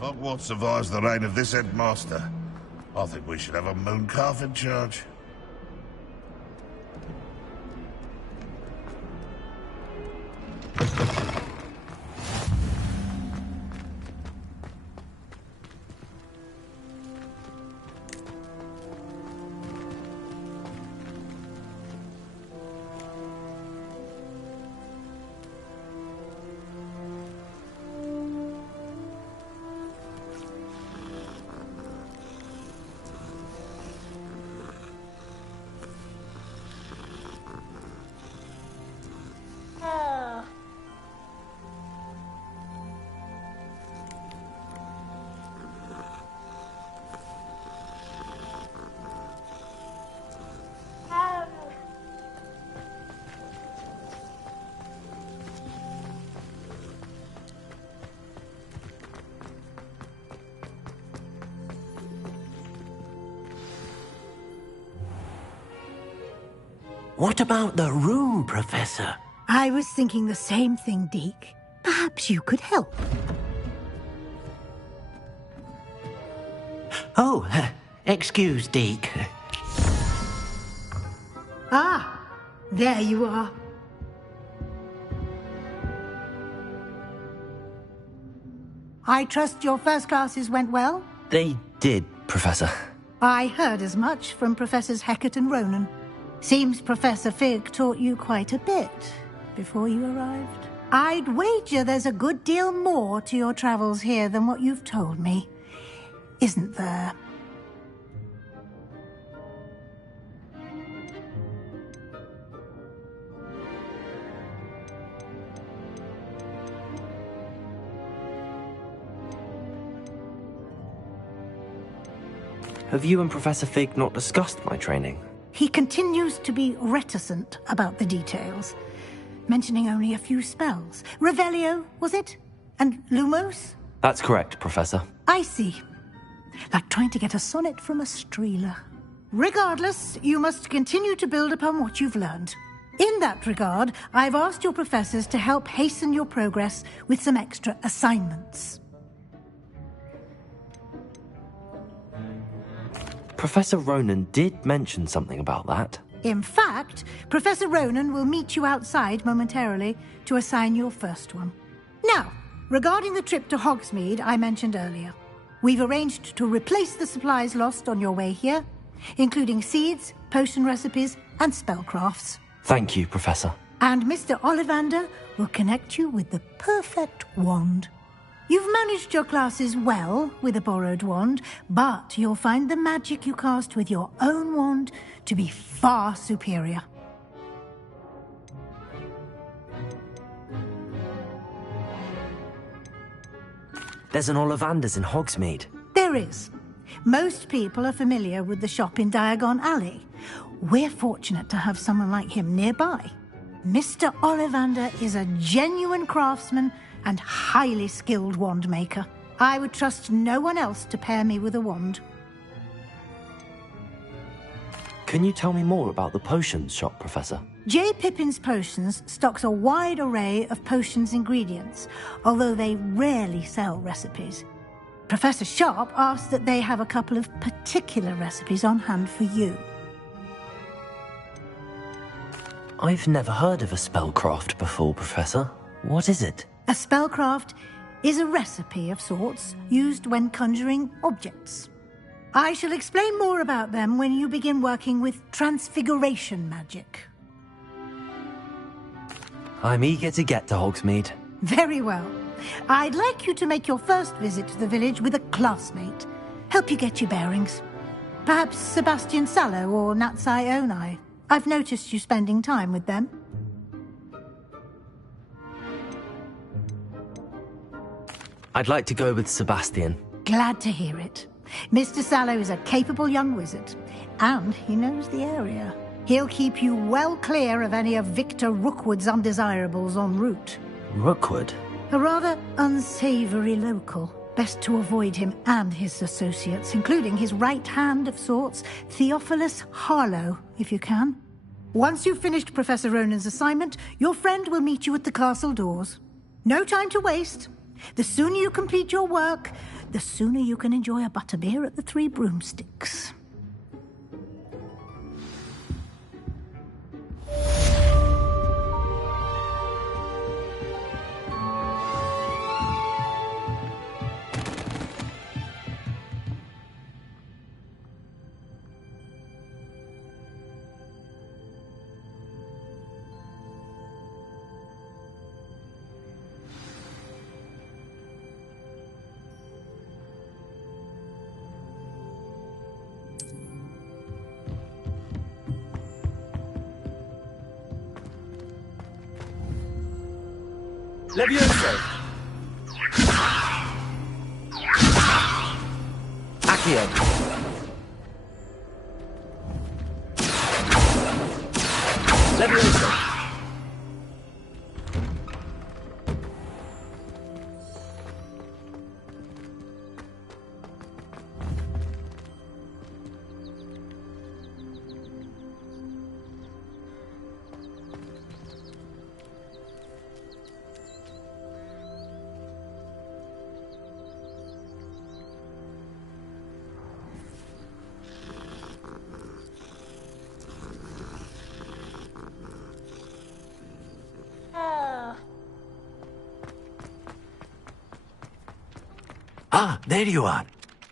Hogwarts survives the reign of this headmaster, I think we should have a moon calf in charge. What about the room, Professor? I was thinking the same thing, Deke. Perhaps you could help. Oh, excuse, Deke. Ah, there you are. I trust your first classes went well? They did, Professor. I heard as much from Professors Hecat and Ronan. Seems Professor Fig taught you quite a bit before you arrived. I'd wager there's a good deal more to your travels here than what you've told me. Isn't there? Have you and Professor Fig not discussed my training? He continues to be reticent about the details, mentioning only a few spells. Revelio, was it? And Lumos? That's correct, Professor. I see. Like trying to get a sonnet from a streeler. Regardless, you must continue to build upon what you've learned. In that regard, I've asked your professors to help hasten your progress with some extra assignments. Professor Ronan did mention something about that. In fact, Professor Ronan will meet you outside momentarily to assign your first one. Now, regarding the trip to Hogsmeade I mentioned earlier, we've arranged to replace the supplies lost on your way here, including seeds, potion recipes, and spellcrafts. Thank you, Professor. And Mr. Ollivander will connect you with the perfect wand. You've managed your classes well with a borrowed wand, but you'll find the magic you cast with your own wand to be far superior. There's an Ollivander's in Hogsmeade. There is. Most people are familiar with the shop in Diagon Alley. We're fortunate to have someone like him nearby. Mr. Ollivander is a genuine craftsman and highly skilled wand maker. I would trust no one else to pair me with a wand. Can you tell me more about the potions shop, Professor? J. Pippin's Potions stocks a wide array of potions ingredients, although they rarely sell recipes. Professor Sharp asked that they have a couple of particular recipes on hand for you. I've never heard of a spellcraft before, Professor. What is it? A spellcraft is a recipe of sorts used when conjuring objects. I shall explain more about them when you begin working with transfiguration magic. I'm eager to get to Hogsmeade. Very well. I'd like you to make your first visit to the village with a classmate. Help you get your bearings. Perhaps Sebastian Sallow or Natsai Onai. I've noticed you spending time with them. I'd like to go with Sebastian. Glad to hear it. Mr. Sallow is a capable young wizard, and he knows the area. He'll keep you well clear of any of Victor Rookwood's undesirables en route. Rookwood? A rather unsavory local. Best to avoid him and his associates, including his right hand of sorts, Theophilus Harlow, if you can. Once you've finished Professor Ronan's assignment, your friend will meet you at the castle doors. No time to waste. The sooner you complete your work, the sooner you can enjoy a butterbeer at the Three Broomsticks. Levioso! Accio! Levioso! Ah, there you are.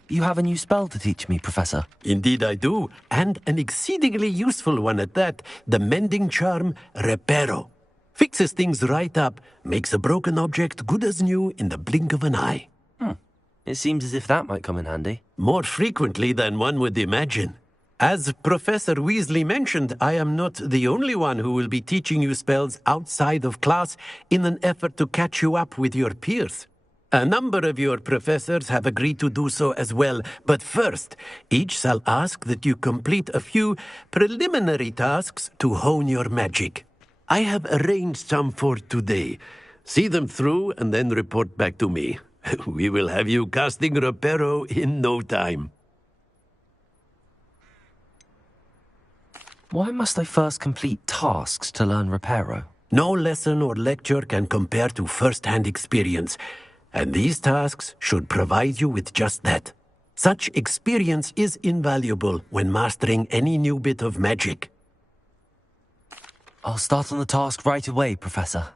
You have a new spell to teach me, Professor. Indeed I do, and an exceedingly useful one at that, the mending charm Reparo. Fixes things right up, makes a broken object good as new in the blink of an eye. It seems as if that might come in handy. More frequently than one would imagine. As Professor Weasley mentioned, I am not the only one who will be teaching you spells outside of class in an effort to catch you up with your peers. A number of your professors have agreed to do so as well, but first, each shall ask that you complete a few preliminary tasks to hone your magic. I have arranged some for today. See them through and then report back to me. We will have you casting Reparo in no time. Why must I first complete tasks to learn Reparo? No lesson or lecture can compare to first-hand experience. And these tasks should provide you with just that. Such experience is invaluable when mastering any new bit of magic. I'll start on the task right away, Professor.